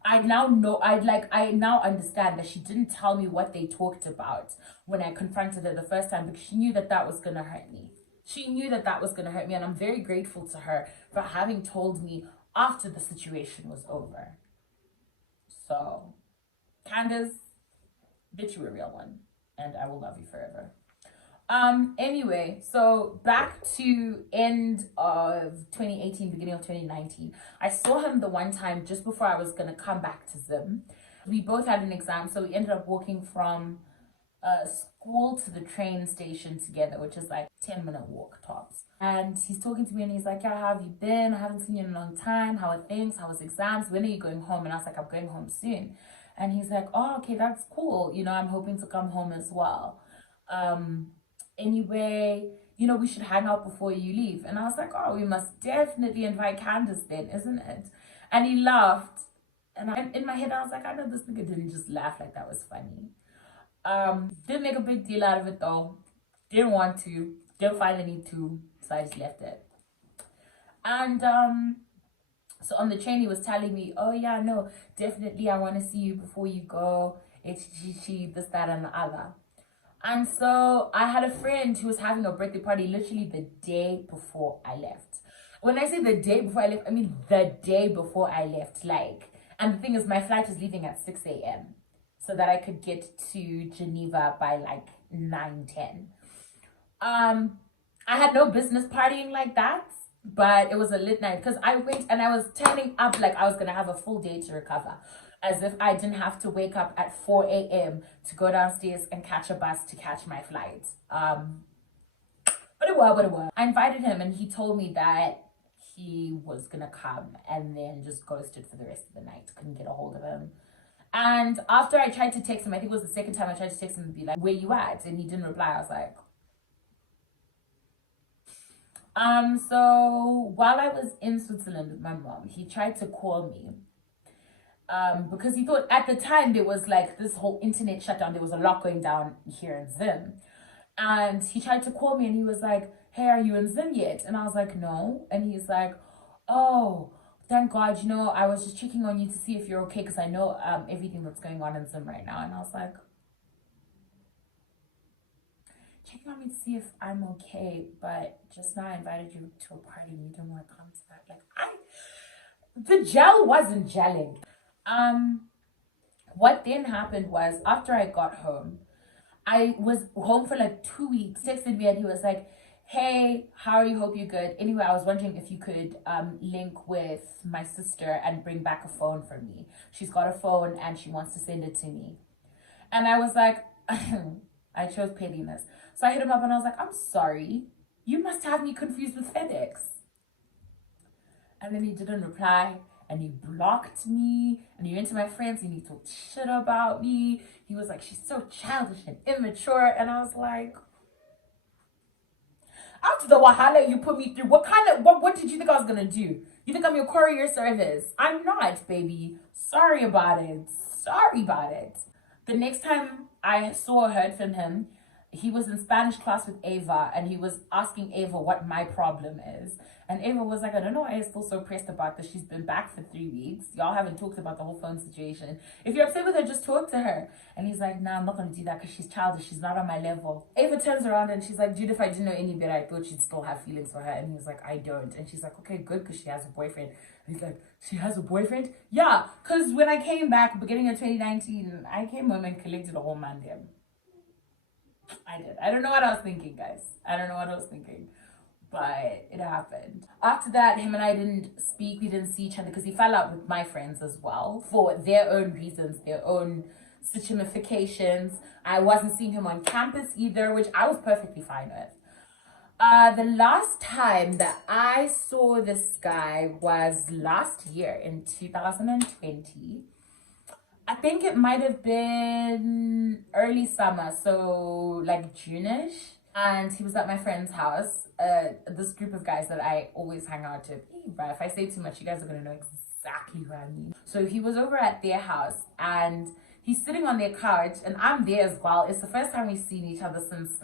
I now understand that she didn't tell me what they talked about when I confronted her the first time, because she knew that was going to hurt me. And I'm very grateful to her for having told me after the situation was over. So, Candace, bitch, you a real one. And I will love you forever. Anyway, so back to end of 2018, beginning of 2019. I saw him the one time just before I was going to come back to Zim. We both had an exam, so we ended up walking from school to the train station together, which is like 10-minute walk tops. And he's talking to me and he's like, yeah, how have you been? I haven't seen you in a long time. How are things? How was exams? When are you going home? And I was like, I'm going home soon. And he's like, oh, okay, that's cool. You know, I'm hoping to come home as well. Anyway, you know, we should hang out before you leave. And I was like, oh, we must definitely invite Candace then, isn't it? And he laughed. And in my head, I was like, I know this nigga didn't just laugh like that was funny. Didn't make a big deal out of it though. Didn't want to. Didn't find the need to. So I just left it. And so on the train, he was telling me, oh yeah, no, definitely I want to see you before you go. It's she, this, that, and the other. And so I had a friend who was having a birthday party literally the day before I left. When I say the day before I left, I mean the day before I left. Like, and the thing is, my flight was leaving at 6 a.m. so that I could get to Geneva by like 9:10. I had no business partying like that, but it was a lit night because I went and I was turning up like I was going to have a full day to recover, as if I didn't have to wake up at 4 a.m. to go downstairs and catch a bus to catch my flight. But it was. I invited him and he told me that he was going to come and then just ghosted for the rest of the night. Couldn't get a hold of him. And after I tried to text him, I think it was the second time I tried to text him and be like, where you at? And he didn't reply. I was like, so while I was in Switzerland with my mom, he tried to call me. Because he thought at the time there was like this whole internet shutdown. There was a lot going down here in Zim. And he tried to call me and he was like, hey, are you in Zim yet? And I was like, no. And he's like, oh, thank God, you know, I was just checking on you to see if you're okay because I know everything that's going on in Zim right now. And I was like, checking on me to see if I'm okay, but just now I invited you to a party and you don't want to come to that. Like, the gel wasn't gelling. What then happened was after I got home, I was home for like 2 weeks, texted me and he was like, hey, how are you? Hope you're good. Anyway, I was wondering if you could link with my sister and bring back a phone for me. She's got a phone and she wants to send it to me. And I was like, I chose pettiness. So I hit him up and I was like, I'm sorry. You must have me confused with FedEx. And then he didn't reply. And he blocked me, and he went to my friends and he talked shit about me. He was like, she's so childish and immature. And I was like, after the wahala you put me through, what did you think I was gonna do? You think I'm your courier service? I'm not, baby. Sorry about it. The next time I saw or heard from him, he was in Spanish class with Ava and he was asking Ava what my problem is. And Ava was like, I don't know why I'm still so pressed about this. She's been back for 3 weeks. Y'all haven't talked about the whole phone situation. If you're upset with her, just talk to her. And he's like, nah, I'm not going to do that because she's childish. She's not on my level. Ava turns around and she's like, dude, if I didn't know any better, I thought she'd still have feelings for her. And he was like, I don't. And she's like, okay, good, because she has a boyfriend. And he's like, she has a boyfriend? Yeah, because when I came back, beginning of 2019, I came home and collected a whole man there. I did. I don't know what I was thinking, guys. But it happened. After that, him and I didn't speak. We didn't see each other because he fell out with my friends as well for their own reasons, their own situations. I wasn't seeing him on campus either, which I was perfectly fine with. The last time that I saw this guy was last year in 2020. I think it might have been early summer, so like June-ish. And he was at my friend's house. This group of guys that I always hang out with. Hey, bro, if I say too much, you guys are gonna know exactly who I mean. So he was over at their house and he's sitting on their couch and I'm there as well. It's the first time we've seen each other since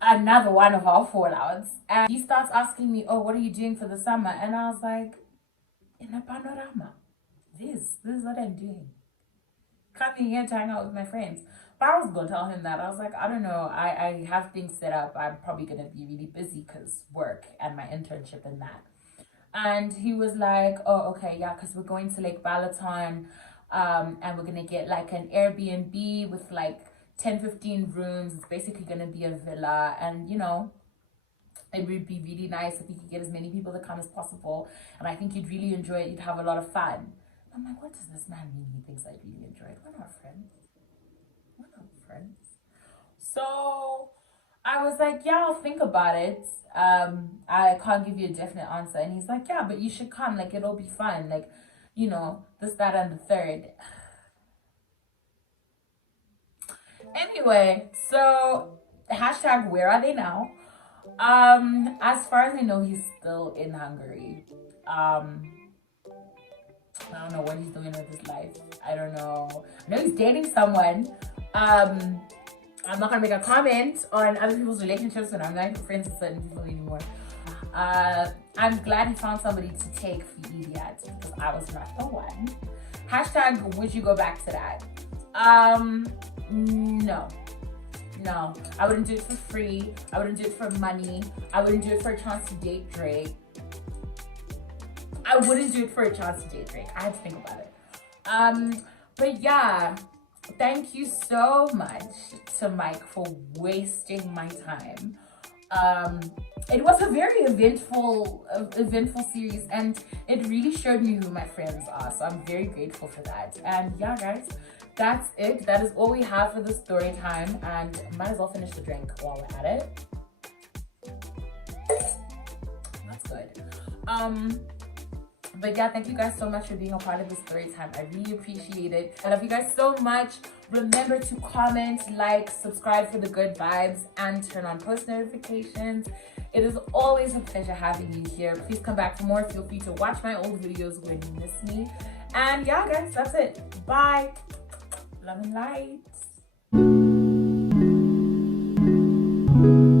another one of our fallouts. And he starts asking me, oh, what are you doing for the summer? And I was like, in a panorama. This is what I'm doing. Coming here to hang out with my friends. But I was gonna tell him that. I was like, I don't know. I have things set up. I'm probably gonna be really busy because work and my internship and that. And he was like, oh, okay, yeah, because we're going to Lake Balaton. And we're gonna get like an Airbnb with like 10-15 rooms. It's basically gonna be a villa, and you know, it would be really nice if you could get as many people to come as possible, and I think you'd really enjoy it. You'd have a lot of fun. I'm like, what does this man mean he thinks I really enjoy it? We're not friends. So I was like, yeah, I'll think about it. I can't give you a definite answer. And he's like, yeah, but you should come, like it'll be fun, like, you know, this, that, and the third. Anyway, so hashtag where are they now? As far as I know, he's still in Hungary. I don't know what he's doing with his life. I don't know. I know he's dating someone. I'm not gonna make a comment on other people's relationships when I'm not even friends with certain people anymore. I'm glad he found somebody to take for idiot because I was not the one. Hashtag would you go back to that? No. I wouldn't do it for free. I wouldn't do it for money. I wouldn't do it for a chance to date Drake. I wouldn't do it for a chance to date Drake. I had to think about it. But yeah, thank you so much to Mike for wasting my time. It was a very eventful series, and it really showed me who my friends are. So I'm very grateful for that. And yeah, guys, that's it. That is all we have for the story time, and might as well finish the drink while we're at it. That's good. But yeah, thank you guys so much for being a part of this story time. I really appreciate it. I love you guys so much. Remember to comment, like, subscribe for the good vibes, and turn on post notifications. It is always a pleasure having you here. Please come back for more. Feel free to watch my old videos when you miss me. And yeah, guys, that's it. Bye. Love and light.